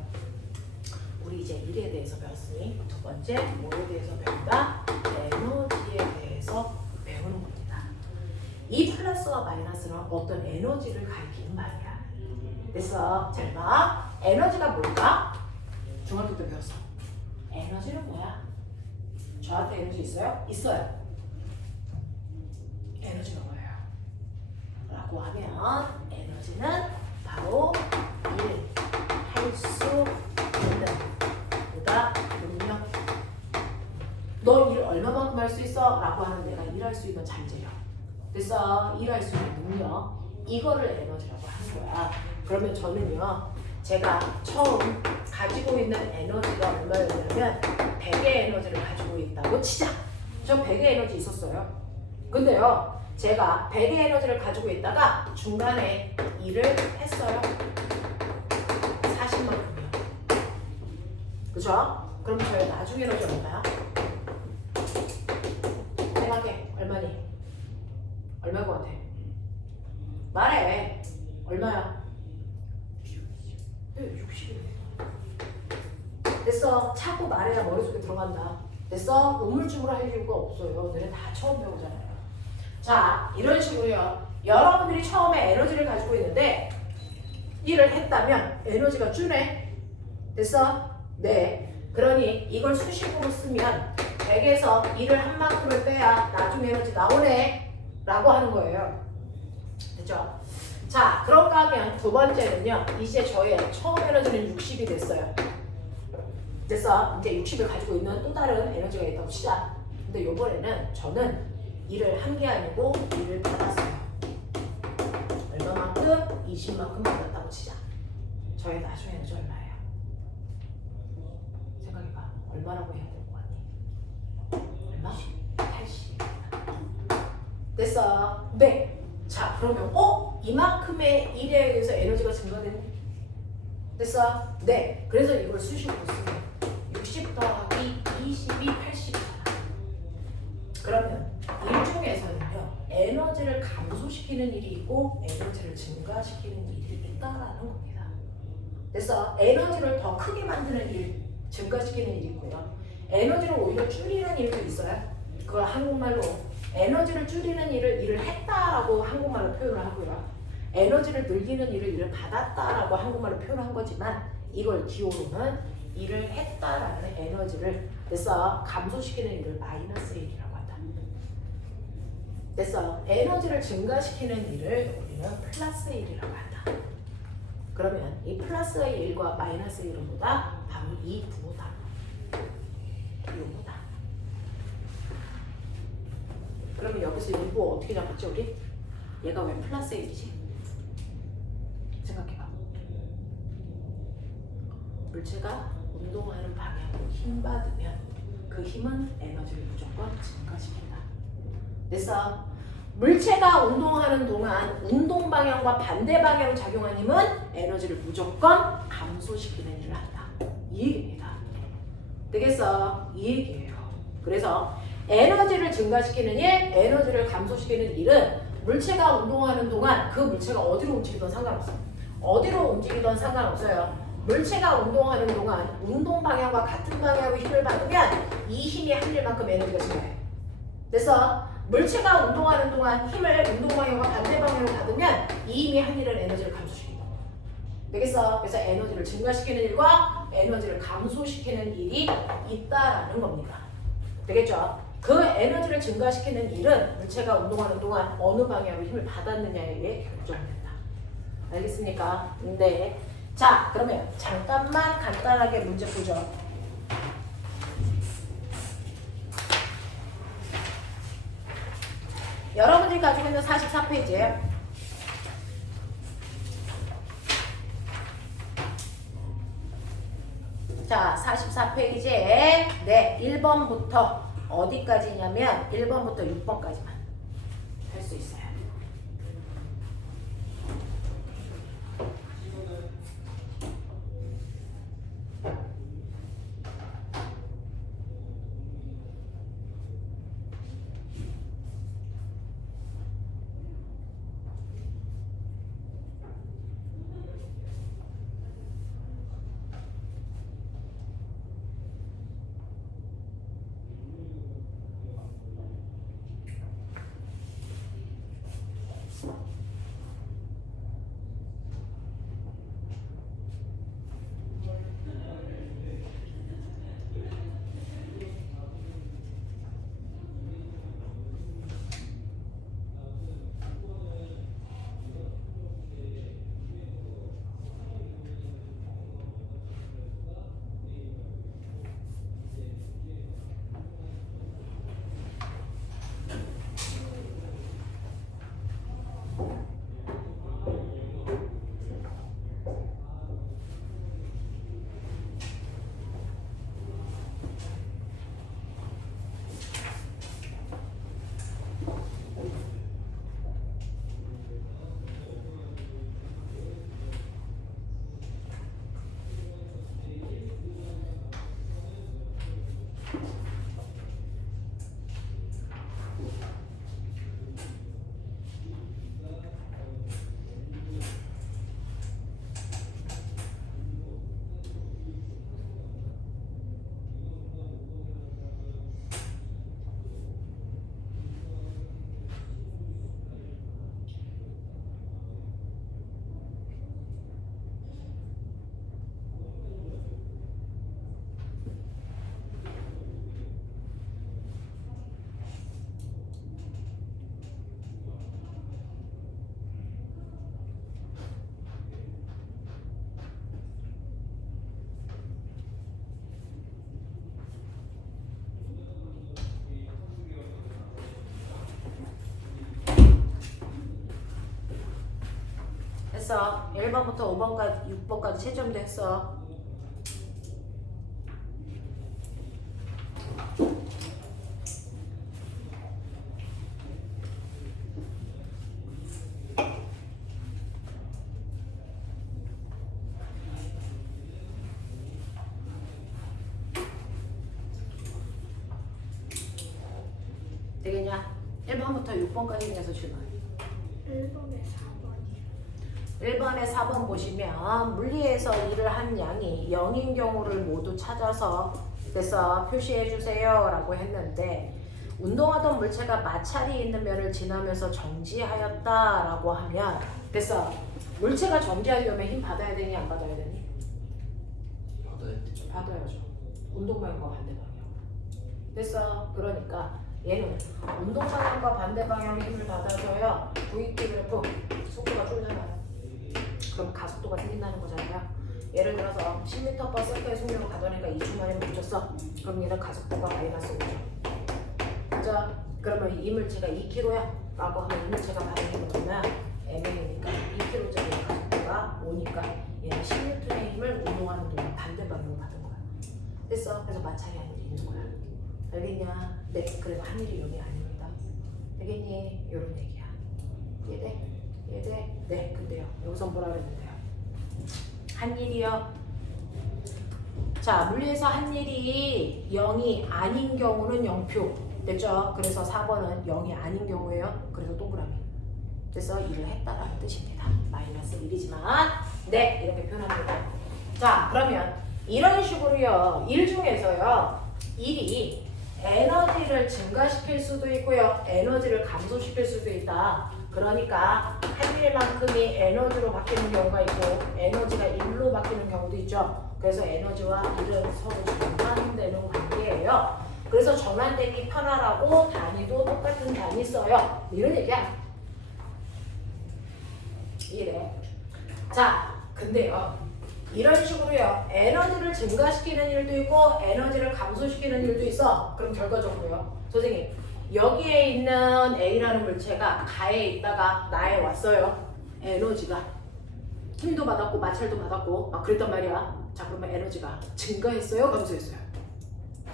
우리 이제 1에 대해서 배웠으니 두 번째 뭐에 대해서 배운다? 에너지에 대해서 배우는 겁니다. 이 플러스와 마이너스는 어떤 에너지를 가리키는 말이야. 그래서 잘 봐. 에너지가 뭘까? 중학교 때 배웠어. 에너지는 뭐야? 저한테 에너지 있어요? 있어요. 에너지가 뭐예요? 라고 하면 에너지는 바로 일 할 수 있는 보다 능력. 너 일 얼마만큼 할 수 있어? 라고 하는 내가 일할 수 있는 잠재력. 그래서 일할 수 있는 능력, 이거를 에너지라고 하는 거야. 그러면 저는요, 제가 처음 가지고 있는 에너지가 얼마였냐면 100의 에너지를 가지고 있다고 치자. 저 100의 에너지 있었어요. 근데요, 제가 100의 에너지를 가지고 있다가 중간에 일을 했어요. 40만큼이요. 그죠? 그럼 저의 나중에 에너지 얼마야? 생각해. 얼마니? 얼마일 것 같아? 말해. 얼마야? 60이래. 됐어. 자꾸 말해야 머릿속에 들어간다. 됐어? 우물쭈물 할 이유가 없어요. 너네 다 처음 배우잖아요. 자, 이런 식으로요. 여러분들이 처음에 에너지를 가지고 있는데 일을 했다면 에너지가 주네. 됐어? 네. 그러니 이걸 수식으로 쓰면 100에서 일을 한 만큼을 빼야 나중에 에너지 나오네 라고 하는 거예요. 됐죠? 자, 그런가 하면 두 번째는요. 이제 저의 처음 에너지는 60이 됐어요. 됐어? 이제 60을 가지고 있는 또 다른 에너지가 있다고 치자. 근데 요번에는 저는 일을 한 게 아니고 일을 받았어요. 얼마만큼? 20만큼 받았다고 치자. 저의 나중에 에너지 얼마예요? 생각해봐. 얼마라고 해야 될 것 같니? 얼마? 80. 됐어. 네. 자, 그러면 이만큼의 일에 의해서 에너지가 증가되네. 됐어? 네. 그래서 이걸 수식으로 쓰면 60 더하기 20이 80이잖아. 그러면 일 중에서는요, 에너지를 감소시키는 일이 있고 에너지를 증가시키는 일이 있다라는 겁니다. 그래서 에너지를 더 크게 만드는 일, 증가시키는 일이 있고요. 에너지를 오히려 줄이는 일도 있어요. 그걸 한국말로 에너지를 줄이는 일을 했다라고 한국말로 표현을 하고요. 에너지를 늘리는 일을 받았다라고 한국말로 표현한 거지만 이걸 기호로는 일을 했다라는 에너지를 그래서 감소시키는 일을 마이너스 1이라고 한다. 그래서 에너지를 증가시키는 일을 우리는 플러스 1이라고 한다. 그러면 이 플러스 1과 마이너스 1은 뭐다? 바로 이 부호다. 이거다. 그러면 여기서 이 부호 어떻게 잡았지 우리? 얘가 왜 플러스 1이지? 생각해봐. 물체가 운동하는 방향으로 힘 받으면 그 힘은 에너지를 무조건 증가시킨다. 그래서 물체가 운동하는 동안 운동 방향과 반대 방향으로 작용한 힘은 에너지를 무조건 감소시키는 일을 한다. 이 얘기입니다. 되겠어? 이 얘기예요. 그래서 에너지를 증가시키는 일, 에너지를 감소시키는 일은 물체가 운동하는 동안 그 물체가 어디로 움직이든 상관없어. 어디로 움직이든 상관없어요. 물체가 운동하는 동안 운동 방향과 같은 방향으로 힘을 받으면 이 힘이 한 일만큼 에너지가 증가해. 그래서 물체가 운동하는 동안 힘을 운동 방향과 반대 방향으로 받으면 이 힘이 한 일은 에너지를 감소시킨다. 되겠어? 그래서 에너지를 증가시키는 일과 에너지를 감소시키는 일이 있다라는 겁니다. 되겠죠? 그 에너지를 증가시키는 일은 물체가 운동하는 동안 어느 방향으로 힘을 받았느냐에 의해 결정된다. 알겠습니까? 네. 자, 그러면 잠깐만 간단하게 문제 보죠. 여러분들이 가지고 있는 44페이지예요. 자, 44페이지에 네, 1번부터 어디까지냐면 1번부터 6번까지만 할 수 있어요. 됐어. 1번부터 5번까지 6번까지 채점도 했어. 되겠냐? 1번부터 6번까지 중에서 질문. 1번에 4번이요. 1번에 4번 보시면 물리에서 일을 한 양이 0인 경우를 모두 찾아서 그래서 표시해 주세요 라고 했는데 운동하던 물체가 마찰이 있는 면을 지나면서 정지하였다 라고 하면 됐어. 물체가 정지하려면 힘 받아야 되니 안 받아야 되니? 받아야죠. 운동 방향과 반대 방향. 됐어. 그러니까 얘는 운동 방향과 반대 방향의 힘을 받아줘야 VT 그래프 속도가 줄잖아요. 그럼 가속도가 생긴다는 거잖아요. 예를 들어서 10m/s의 속력으로 가다니까 2초 만에 멈췄어. 그럼 얘는 가속도가 마이너스 5죠. 그죠? 그러면 이 물체가 2kg야 라고 하면 이 물체가 받는 힘은 얼마야? m이니까 2kg짜리 가속도가 5니까 얘는 10N의 힘을 운동하는 동안 반대 방향으로 받은 거야. 됐어? 그래서 마찰이 한 일이 있는 거야. 알겠냐? 네, 그래도 한 일이 여기 아닙니다. 알겠니? 요런 얘기야. 이해돼? 이해돼? 네, 근데요. 여기서 뭐라 그랬는데요? 한 일이요. 자, 물리에서 한 일이 0이 아닌 경우는 0표. 됐죠? 그래서 4번은 0이 아닌 경우예요. 그래서 동그라미. 그래서 일을 했다라는 뜻입니다. 마이너스 1이지만 네, 이렇게 표현합니다. 자, 그러면 이런 식으로요. 일 중에서요. 일이 에너지를 증가시킬 수도 있고요. 에너지를 감소시킬 수도 있다. 그러니까 한 일만큼이 에너지로 바뀌는 경우가 있고 에너지가 일로 바뀌는 경우도 있죠. 그래서 에너지와 일은 서로 정반되는 관계예요. 그래서 전환되기 편하라고 단위도 똑같은 단위 써요. 이런 얘기야. 이래. 자, 근데요. 이런 식으로요. 에너지를 증가시키는 일도 있고 에너지를 감소시키는 일도 있어. 그럼 결과적으로요. 선생님, 여기에 있는 A라는 물체가 가에 있다가 나에 왔어요. 에너지가 힘도 받았고 마찰도 받았고 막 그랬단 말이야. 자, 그러면 에너지가 증가했어요? 감소했어요?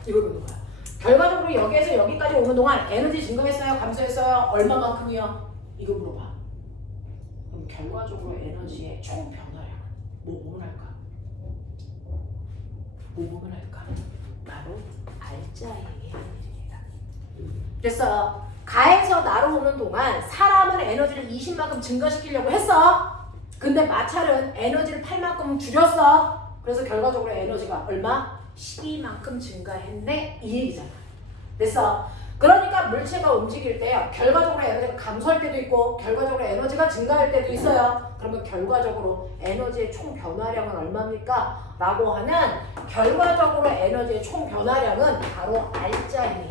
이걸 보는 거야. 결과적으로 여기에서 여기까지 오는 동안 에너지 증가했어요? 감소했어요? 얼마만큼이요? 이거 물어봐. 그럼 결과적으로 에너지의 총 변화량 뭐 보면 할까? 뭐 보면 할까? 바로 알짜임이 하는 일입니다. 그래서 가에서 나로 오는 동안 사람은 에너지를 20만큼 증가시키려고 했어. 근데 마찰은 에너지를 8만큼 줄였어. 그래서 결과적으로 에너지가 얼마? 12만큼 증가했네 이 얘기잖아. 그래서 그러니까 물체가 움직일 때요. 결과적으로 에너지가 감소할 때도 있고 결과적으로 에너지가 증가할 때도 있어요. 그러면 결과적으로 에너지의 총 변화량은 얼마입니까? 라고 하면 결과적으로 에너지의 총 변화량은 바로 알짜임이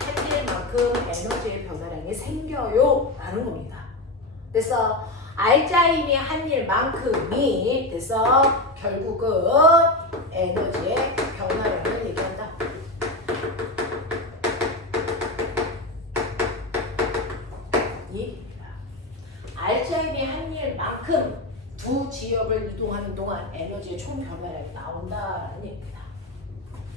한 일만큼 에너지의 변화량이 생겨요 라는 겁니다. 그래서 알짜임이 한 일만큼이 돼서 결국은 에너지의 변화량을 얘기한다. 이 얘기입니다. 알짜임이 한 일만큼 두 지역을 이동하는 동안 에너지의 총 변화량이 나온다라는 얘기입니다.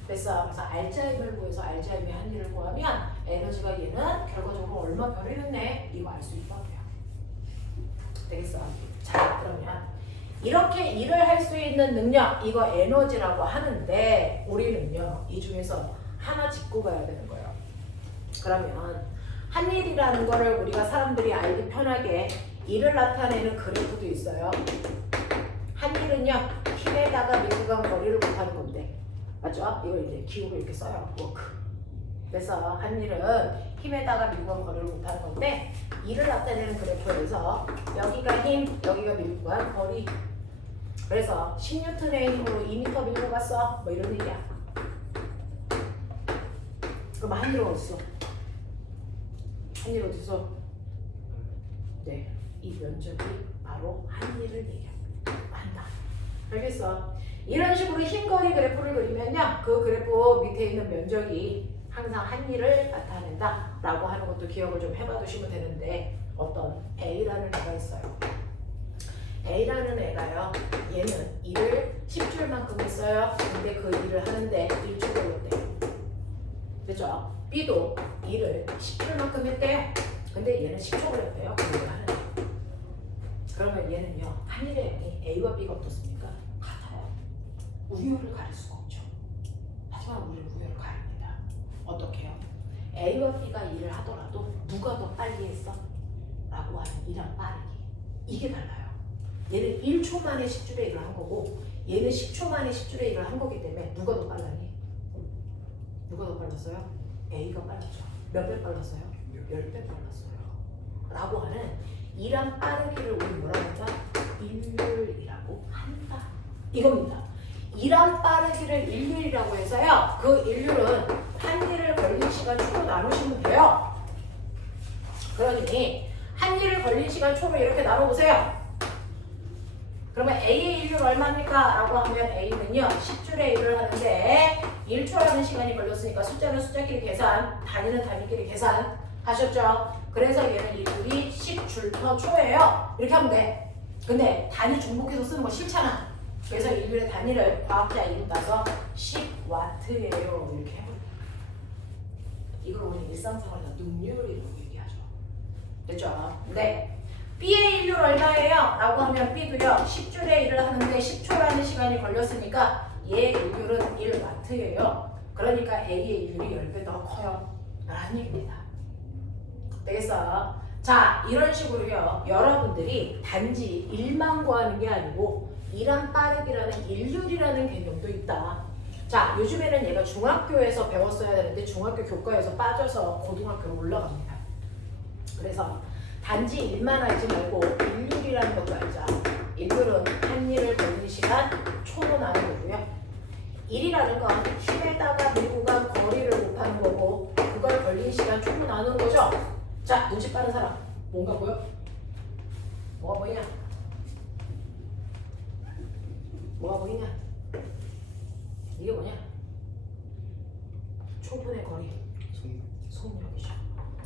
그래서 알짜임을 구해서 알짜임의 한 일을 구하면 에너지가 얘는 결과적으로 얼마 변화했네 이거 알 수 있다고요. 되겠어? 자, 그러면 이렇게 일을 할 수 있는 능력 이거 에너지라고 하는데 우리는요 이 중에서 하나 짚고 가야 되는 거예요. 그러면 한 일이라는 거를 우리가 사람들이 알기 편하게 일을 나타내는 그래프도 있어요. 한 일은요 힘에다가 밀도간 거리를 곱하는 건데 맞죠? 이걸 이제 기호로 이렇게 써요. 워크. 그래서 한 일은 힘에다가 밀도간 거리를 곱하는 건데 일을 나타내는 그래프에서 여기가 힘, 여기가 밀도간 거리. 그래서 10N의 힘으로 2m 밀고 갔어. 뭐 이런 얘기야. 그럼 한 일은 어딨어? 한 일 어딨어? 네, 이 면적이 바로 한 일을 얘기합니다. 한다. 알겠어? 이런 식으로 힘거리 그래프를 그리면요, 그 그래프 밑에 있는 면적이 항상 한 일을 나타낸다 라고 하는 것도 기억을 좀 해봐 두시면 되는데 어떤 A라는 애가 있어요. A라는 애가요, 얘는 일을 10줄만큼 했어요. 근데 그 일을 하는데 1초 걸렸대요. 그죠? B도 일을 10줄만큼 했대요. 근데 얘는 10초 걸렸대요. 그 일을 하는데. 그러면 얘는요, 한 일의 양이 A와 B가 어떻습니까? 같아요. 우열을 가릴 수가 없죠. 하지만 우리는 우열을 가립니다. 어떻게 해요? A와 B가 일을 하더라도 누가 더 빨리 했어? 라고 하는 일한 빠르기. 이게 달라요. 얘는 1초 만에 10줄의 일을 한 거고 얘는 10초 만에 10줄의 일을 한 거기 때문에 누가 더 빨랐니? 누가 더 빨랐어요? A가 빨랐죠. 몇 배 빨랐어요? 10배 빨랐어요. 라고 하는 일한 빠르기를 우리 뭐라고 한다? 일률이라고 한다. 이겁니다. 일한 빠르기를 일률이라고 해서요. 그 일률은 한 일을 걸린 시간 초로 나누시면 돼요. 그러니 한 일을 걸린 시간 초로 이렇게 나눠보세요. 그러면 A의 일률 얼마입니까? 라고 하면 A는요 10줄의 일을 하는데 1초라는 시간이 걸렸으니까 숫자는 숫자끼리 계산, 단위는 단위끼리 계산 하셨죠? 그래서 얘는 일률이 10줄 per 초예요. 이렇게 하면 돼. 근데 단위 중복해서 쓰는 거 싫잖아. 그래서 일률의 단위를 과학자 이름 따서 10W예요. 이렇게 해볼게요. 이걸 우리 일상생활에서 능률이라고 얘기하죠. 됐죠? 네. B의 일률 얼마예요? 라고 하면 B도요 10줄의 일을 하는데 10초라는 시간이 걸렸으니까 얘의 일률은 1W예요. 그러니까 A의 일률이 10배 더 커요 라는 얘기입니다. 되겠어? 자, 이런 식으로요 여러분들이 단지 일만 구하는 게 아니고 일한 빠르기라는 일률이라는 개념도 있다. 자, 요즘에는 얘가 중학교에서 배웠어야 되는데 중학교 교과에서 빠져서 고등학교로 올라갑니다. 그래서 단지 일만 알지 말고 일률이라는 것도 알자. 일률은 한 일을 걸리는 시간 초로 나눈 거고요. 일이라는 건 힘에 나누는 거죠? 자, 눈치 빠른 사람 뭔가 보여? 뭐가 보이냐? 뭐가 보이냐? 이게 뭐냐? 초분의 거리, 속력이죠.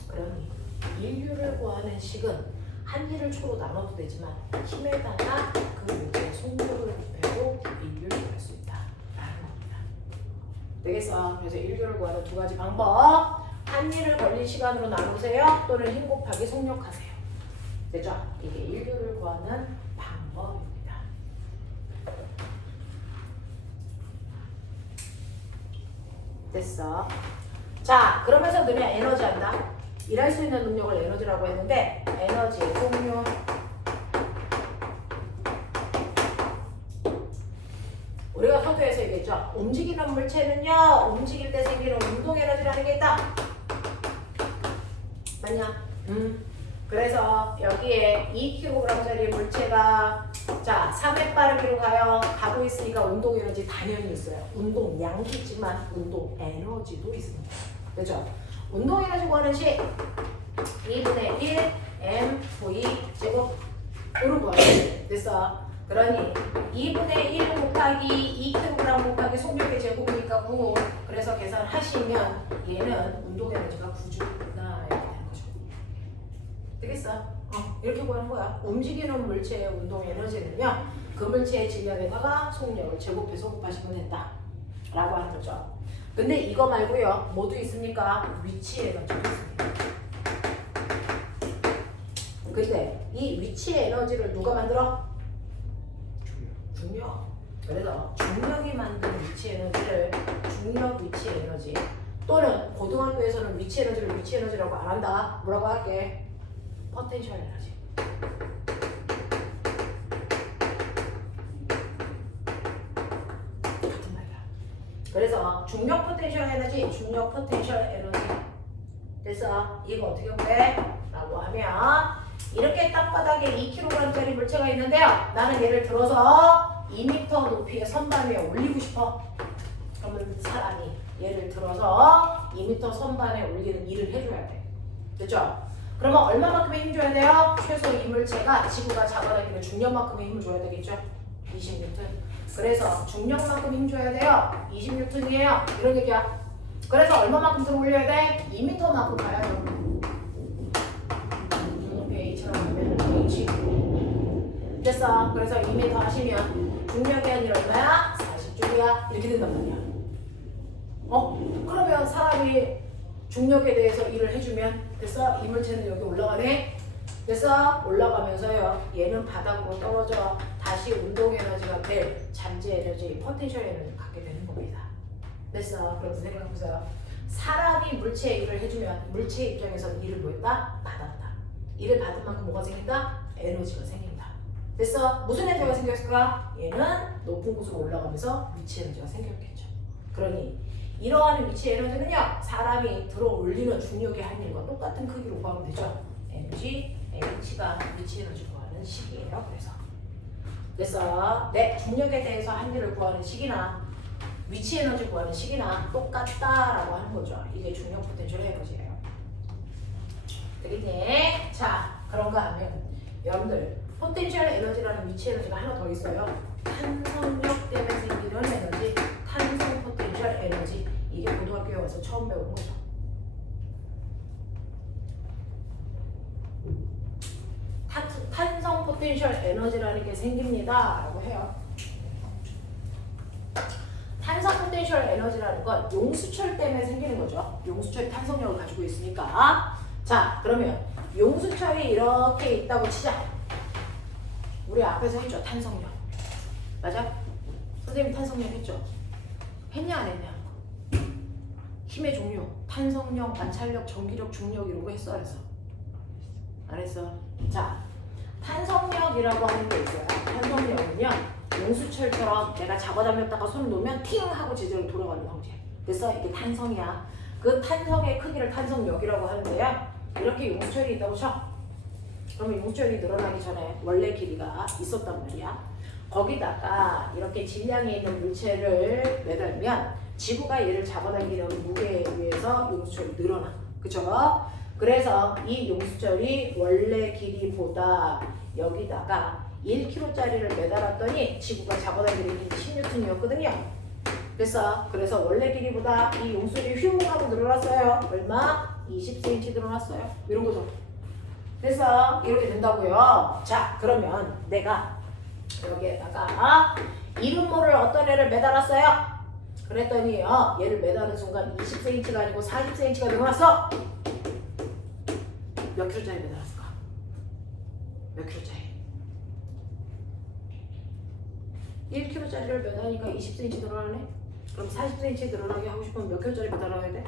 그러니 인류를 구하는 식은 한일을 초로 나눠도 되지만 힘에다가 그 물체의 속력을 곱해도 인류를 구할 수 있다 라는 겁니다. 되겠어? 그래서 인류를 구하는 두 가지 방법, 한일을 걸린 시간으로 나누세요 또는 힘 곱하기 속력하세요. 됐죠? 이게 인류를 구하는 방법입니다. 됐어. 자, 그러면서 너네 에너지 한다. 일할 수 있는 능력을 에너지라고 했는데 에너지의 종류. 우리가 서두에서 얘기했죠. 움직이는 물체는요, 움직일 때 생기는 운동 에너지라는 게 있다. 맞냐? 그래서 여기에 2kg짜리 물체가 자 3회 빠르기로 가고 있으니까 운동 에너지 당연히 있어요. 운동량도 있지만 운동 에너지도 있습니다. 그죠? 운동 에너지 구하는 식 2분의 1 mv 제곱 으로 구하는 됐어. 그러니 2분의 1 곱하기 2kg 곱하기 속력의 제곱이니까 9. 그래서 계산하시면 얘는 운동 에너지가 9J다 이렇게 되는 거죠. 되겠어? 이렇게 구하는 거야. 움직이는 물체의 운동 에너지는요, 그 물체의 질량에다가 속력을 제곱해서 곱하시면 된다 라고 하는 거죠. 근데 이거 말고요, 뭐도 있습니까? 위치 에너지도 있습니다. 근데 이 위치 에너지를 누가 만들어? 중력. 그래서 중력이 만든 위치 에너지를 중력 위치 에너지, 또는 고등학교에서는 위치 에너지를 위치 에너지라고 안 한다. 뭐라고 할게? 포텐셜 에너지. 같은 말이야. 그래서 중력 포텐셜 에너지, 중력 포텐셜 에너지. 그래서 이거 어떻게 구해? 라고 하면 이렇게 땅바닥에 2kg짜리 물체가 있는데요. 나는 예를 들어서 2m 높이의 선반 위에 올리고 싶어. 그러면 사람이 예를 들어서 2m 선반에 올리는 일을 해줘야 돼. 됐죠? 그러면 얼마만큼의 힘 줘야 돼요? 최소 이 물체가 지구가 잡아당기는 중력만큼의 힘을 줘야 되겠죠? 20N. 그래서 중력만큼 힘 줘야 돼요. 20N이에요. 이런 얘기야. 그래서 얼마만큼 들어 올려야 돼? 2m만큼 가야죠. H처럼 하면 H. 됐어. 그래서 2m 하시면 중력의 한일 얼마야? 40J야. 이렇게 된단 말이야. 그러면 사람이 중력에 대해서 일을 해주면 됐어? 이물체는 여기 올라가네? 됐어? 올라가면서요, 얘는 바닥으로 떨어져 다시 운동 에너지가 될 잠재 에너지, 포텐셜 에너지를 갖게 되는 겁니다. 됐어? 그럼 생각해보세요. 사람이 물체에 일을 해주면 물체 입장에서 일을 뭐 했다? 받았다. 일을 받은 만큼 뭐가 생긴다? 에너지가 생긴다. 됐어? 무슨 에너지가 생겼을까? 얘는 높은 곳으로 올라가면서 위치 에너지가 생겼겠죠. 그러니 이러한 위치 에너지는요, 사람이 들어 올리는 중력의 한일과 똑같은 크기로 구하면 되죠. mg, h가 위치 에너지 구하는 식이에요. 그래서 됐어? 네, 중력에 대해서 한일을 구하는 식이나 위치 에너지 구하는 식이나 똑같다라고 하는 거죠. 이게 중력 포텐셜 에너지예요. 되겠니? 자, 그런가 하면 여러분들 포텐셜 에너지라는 위치 에너지가 하나 더 있어요. 탄성력 때문에 생기는 에너지, 탄성 포텐셜 에너지. 이게 고등학교에 와서 처음 배운 거죠. 탄성 포텐셜 에너지라는 게 생깁니다 라고 해요. 탄성 포텐셜 에너지라는 건 용수철 때문에 생기는 거죠. 용수철이 탄성력을 가지고 있으니까. 자, 그러면 용수철이 이렇게 있다고 치자. 우리 앞에서 했죠. 탄성력. 맞아? 선생님 탄성력 했죠? 했냐 안 했냐? 힘의 종류, 탄성력, 관찰력, 전기력, 중력 이런 거 했어 안 했어? 안 했어? 자, 탄성력이라고 하는 게 있어요. 탄성력은요, 용수철처럼 내가 잡아당겼다가 손을 놓으면 팅 하고 제대로 돌아가는 형태. 그래서 이게 탄성이야. 그 탄성의 크기를 탄성력이라고 하는데요. 이렇게 용수철이 있다고 쳐. 그러면 용수철이 늘어나기 전에 원래 길이가 있었단 말이야. 거기다가 이렇게 질량이 있는 물체를 매달면 지구가 얘를 잡아당기려는 무게에 의해서 용수철이 늘어나. 그쵸? 그래서 이 용수철이 원래 길이보다 여기다가 1kg짜리를 매달았더니 지구가 잡아당기는 힘이 16N이었거든요. 그래서 원래 길이보다 이 용수철이 휘웅 하고 늘어났어요. 얼마? 20cm 늘어났어요. 이런 거죠. 그래서 이렇게 된다고요. 자, 그러면 내가 여기에다가 이름모를 어떤 애를 매달았어요? 그랬더니요, 얘를 매달은 순간 20cm가 아니고 40cm가 늘어났어. 몇 킬로짜리 매달았을까? 몇 킬로짜리? 1kg짜리를 매달으니까 20cm 늘어나네? 그럼 40cm 늘어나게 하고 싶으면 몇 킬로짜리 매달아야 돼?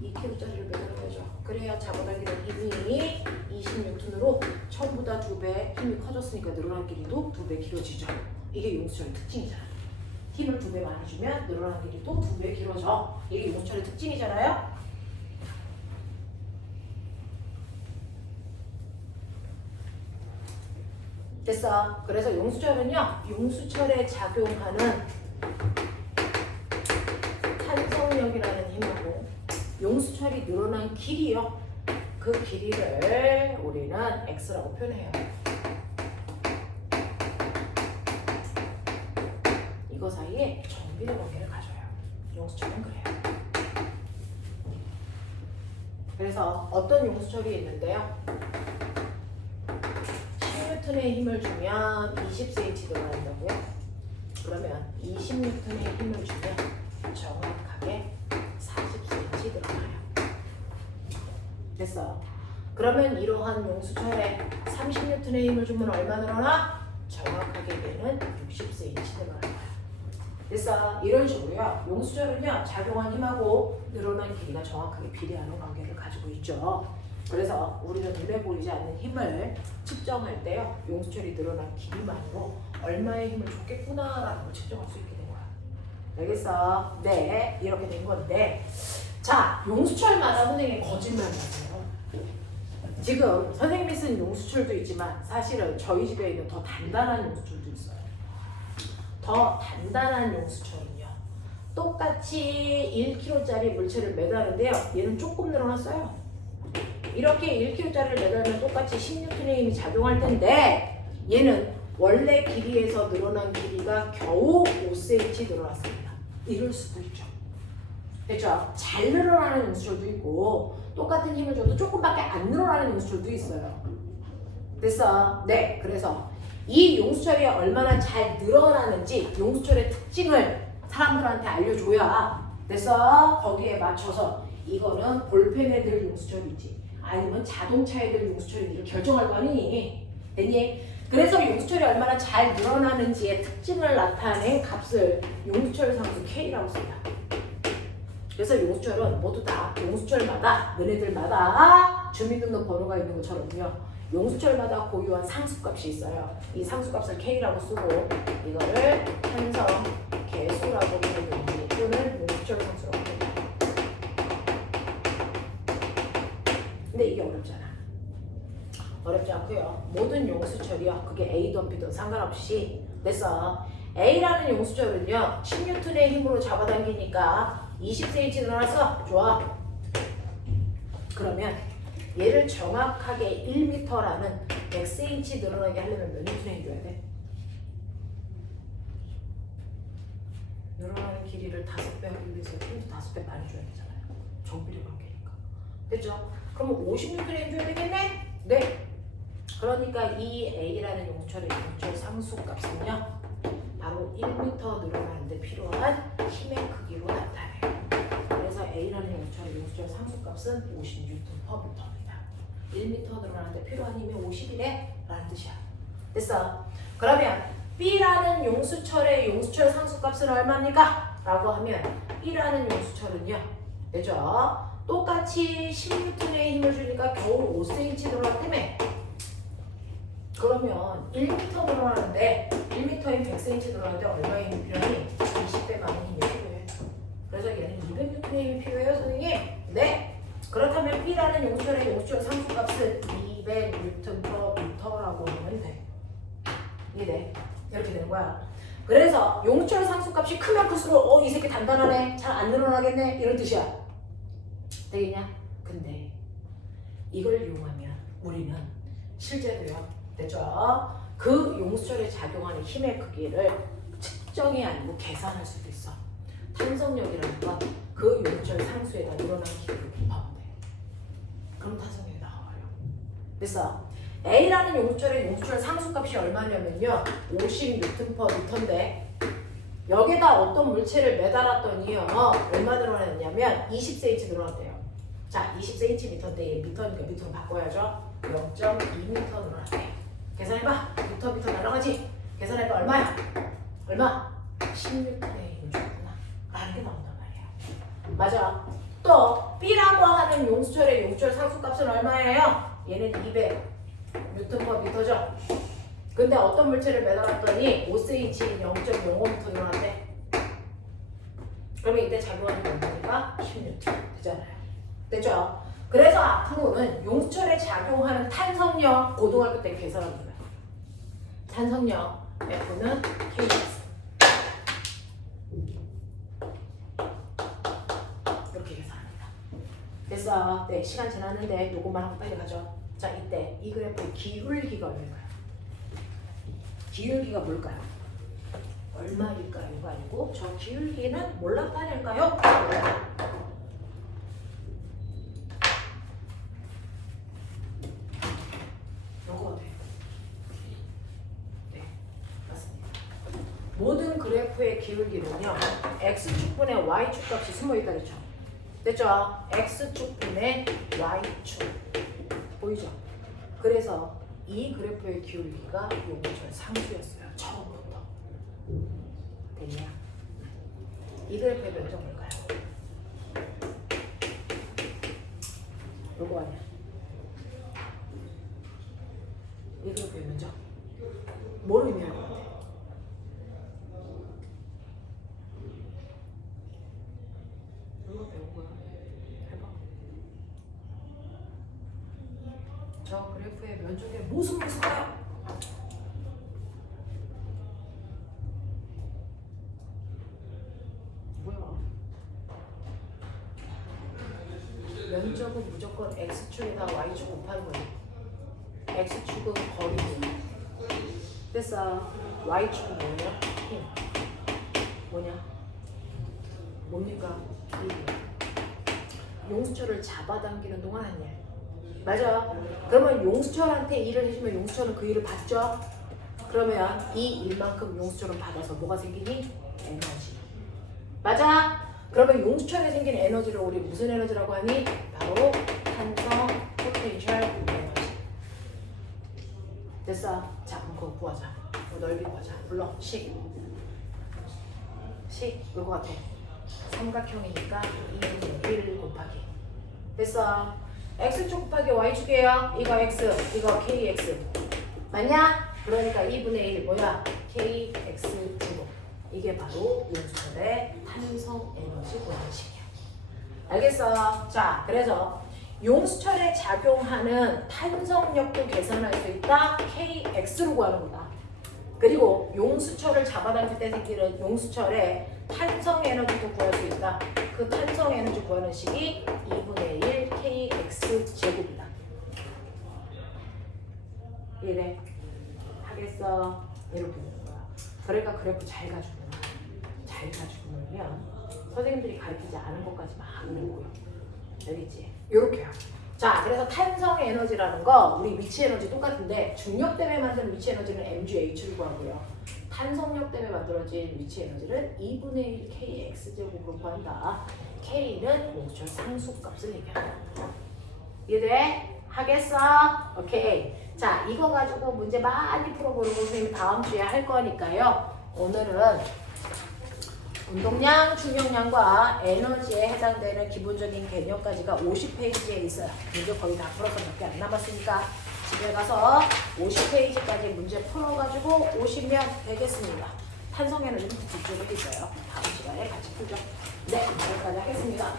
2kg짜리를 매달아야죠. 그래야 잡아당기는 힘이 26톤으로 처음보다 2배 힘이 커졌으니까 늘어난 길이도 2배 길어지죠. 이게 용수철의 특징이잖아. 힘을 2배 많이 주면 늘어난 길이도 2배 길어져. 이게 용수철의 특징이잖아요. 됐어. 그래서 용수철은요, 용수철에 작용하는 탄성력이라는 힘하고 용수철이 늘어난 길이요. 그 길이를 우리는 X라고 표현해요. 이거 사이에 정비례 관계를 가져요. 용수철은 그래요. 그래서 어떤 용수철이 있는데요. 10N의 힘을 주면 20cm 늘어난다고요? 그러면 20N의 힘을 주면 정확하게 40cm 늘어나요. 됐어. 그러면 이러한 용수철에 30N의 힘을 주면 얼마 늘어나? 정확하게 얘는 60cm 늘어나요. 됐어. 이런 식으로요. 용수철은요, 작용한 힘하고 늘어난 길이가 정확하게 비례하는 관계를 가지고 있죠. 그래서 우리는 눈에 보이지 않는 힘을 측정할 때요, 용수철이 늘어난 길이만으로 얼마의 힘을 줬겠구나라는 걸 측정할 수 있게 된 거야. 알겠어? 네, 이렇게 된 건데, 자, 용수철마다 선생님이 거짓말 하세요. 지금 선생님이 쓴 용수철도 있지만 사실은 저희 집에 있는 더 단단한 용수철도 있어요. 더 단단한 용수철은요, 똑같이 1kg짜리 물체를 매다는데요, 얘는 조금 늘어났어요. 이렇게 1kg짜리를 매달면 똑같이 16N의 힘이 작용할 텐데 얘는 원래 길이에서 늘어난 길이가 겨우 5cm 늘어났습니다. 이럴 수도 있죠. 됐죠? 잘 늘어나는 용수철도 있고 똑같은 힘을 줘도 조금밖에 안 늘어나는 용수철도 있어요. 됐어? 네, 그래서 이 용수철이 얼마나 잘 늘어나는지 용수철의 특징을 사람들한테 알려줘야 됐어? 거기에 맞춰서 이거는 볼펜에 들 용수철이지 아니면 자동차에 들 용수철인지를 결정할 거 아니니? 됐니? 그래서 용수철이 얼마나 잘 늘어나는지의 특징을 나타낸 값을 용수철 상수 K라고 씁니다. 그래서 용수철은 모두 다 용수철마다 너네들마다 주민등록번호가 있는 것처럼요. 용수철마다 고유한 상수값이 있어요. 이 상수값을 K라고 쓰고 이거를 탄성 개수라고 부르는지 또는 용수철 상수라고 합니다. 근데 이게 어렵잖아. 어렵지 않고요. 모든 용수철이요. 그게 A든 B든 상관없이 됐어. A라는 용수철은요. 10N의 힘으로 잡아당기니까 20cm 늘어났어. 좋아. 그러면 얘를 정확하게 1m라는 100cm 늘어나게 하려면 몇 N의 힘 줘야 돼? 늘어나는 길이를 5배 하기 위해서 힘도 5배 많이 줘야 되잖아요. 정비례 관계니까. 됐죠? 그러면 50N의 힘 줘야 되겠네? 네. 그러니까 이 A라는 용수철의 용수철 상수값은요. 바로 1m 늘어나는데 필요한 힘의 크기로 나타나요. 그래서 A라는 용수철의 상수값은 50N/m입니다. 1m 늘어나는데 필요한 힘이 50이래? 라는 뜻이야. 됐어? 그러면 B라는 용수철의 용수철 상수값은 얼마입니까? 라고 하면 B라는 용수철은요. 되죠? 똑같이 10N의 힘을 주니까 겨우 5cm 늘어났다며. 그러면 1m 늘어나는데 1m인 100cm 늘어나는데 얼마의 힘이 필요하니? 20배 많은 힘이 필요해. 그래서 얘는 200N의 힘이 필요해요, 선생님? 네. 그렇다면 B라는 용수철의 용수철 상수값은 200N/m라고 하면 돼. 이해돼? 이렇게 되는 거야. 그래서 용수철 상수값이 크면 클수록 이 새끼 단단하네. 잘 안 늘어나겠네. 이런 뜻이야. 되겠냐? 근데 이걸 이용하면 우리는 실제로요. 됐죠? 그 용수철에 작용하는 힘의 크기를 측정이 아니고 계산할 수도 있어. 탄성력이라는 건 그 용수철 상수에다 늘어난 기를 곱하면 돼. 그럼 탄성력이 나와요. 그래서 A라는 용수철의 상수값이 얼마냐면요. 50N/m인데 여기다 어떤 물체를 매달았더니요. 얼마 늘어났냐면 20cm 늘어났대요. 자, 20cm인데 미터니까 미터로 바꿔야죠. 0.2m 늘어났대. 계산해봐. 미터 날아가지. 계산해봐. 얼마야? 얼마? 16분의 1인 줄구나. 라는 게 나온단 말이야. 맞아. 또 B라고 하는 용수철의 용수철 상수값은 얼마예요? 얘는 200Nm/m죠. 근데 어떤 물체를 매달았더니 5cm 0.05m 늘어났대. 그러면 이때 작용하는 면적이가 10N 되잖아요. 됐죠? 그래서 앞으로는 용수철에 작용하는 탄성력 고등학교 때 계산하는 거예요. 탄성력 F는 KX. 이렇게 계산합니다. 됐어. 네, 시간 지났는데 요것만 하고 빨리 가죠. 자, 이때 이 그래프의 기울기가 얼마일까요? 기울기가 뭘까요? 얼마일까요가 아니고 저 기울기는 뭘 나타낼까요? 요거 돼요. 네, 맞습니다. 모든 그래프의 기울기는요. x축분의 y축 값이 숨어있다 그랬죠? 됐죠? x축분의 y축 보이죠? 그래서 이 그래프의 기울기가 용수철 상수였어요. 처음부터. 됐냐? 이 그래프의 면적 뭘까요? 요거 아니야? 이 그래프의 면적 뭘 의미할 것 같아? 이거 배운 거야. 해봐. 저 그래프의 면적의 무슨 모습일까요? 뭐야? 면적은 무조건 x축에다 y축 곱하는 거지. x축은 거리고. 됐어. y축은 뭐냐? 힘. 뭐냐? 뭡니까? 용수철을 잡아당기는 동안 한 일. 맞아. 그러면 용수철한테 일을 해주면 용수철은 그 일을 받죠. 그러면 이 일만큼 용수철은 받아서 뭐가 생기니? 에너지. 맞아. 그러면 용수철에 생긴 에너지를 우리 무슨 에너지라고 하니? 바로 탄성 포텐셜 에너지. 됐어. 자, 그럼 그거 구하자. 넓이 구하자. 불러. 식. 이거 같아. 삼각형이니까 2분의 1 곱하기. 됐어. x축 곱하기 y축이에요. 이거 x, 이거 kx. 맞냐? 그러니까 2분의 1 뭐야? kx 제곱. 이게 바로 용수철의 탄성 에너지 원칙이야. 알겠어? 자, 그래서 용수철에 작용하는 탄성력도 계산할 수 있다. kx로 구하는 거다. 그리고 용수철을 잡아당길 때 생기는 용수철의 탄성 에너지도 구할 수 있다. 그 탄성 에너지 구하는 식이 2분의 1 kx 제곱이다. 이래 하겠어? 이렇게 되는 거야. 그러니까 그래프 잘 가지고 놀면 선생님들이 가르치지 않은 것까지 막 놀고요. 알겠지? 요렇게요. 자, 그래서 탄성 에너지라는 거 우리 위치 에너지 똑같은데 중력 때문에 만든 위치 에너지는 mgh를 구하고요. 탄성력 때문에 만들어진 위치 에너지는 2분의 1 kx 제곱으로 구한다. k는 용수철 상수값을 얘기한다. 이해돼? 하겠어? 오케이. 자, 이거 가지고 문제 많이 풀어보는 거 선생님 다음 주에 할 거니까요. 오늘은 운동량, 충격량과 에너지에 해당되는 기본적인 개념까지가 50페이지에 있어요. 문제 거의 다 풀어서 몇 개 안 남았으니까 집에 가서 50페이지까지 문제 풀어가지고 오시면 되겠습니다. 탄성 에너지는 뒤쪽에 있어요. 다음 시간에 같이 풀죠. 네, 여기까지 하겠습니다.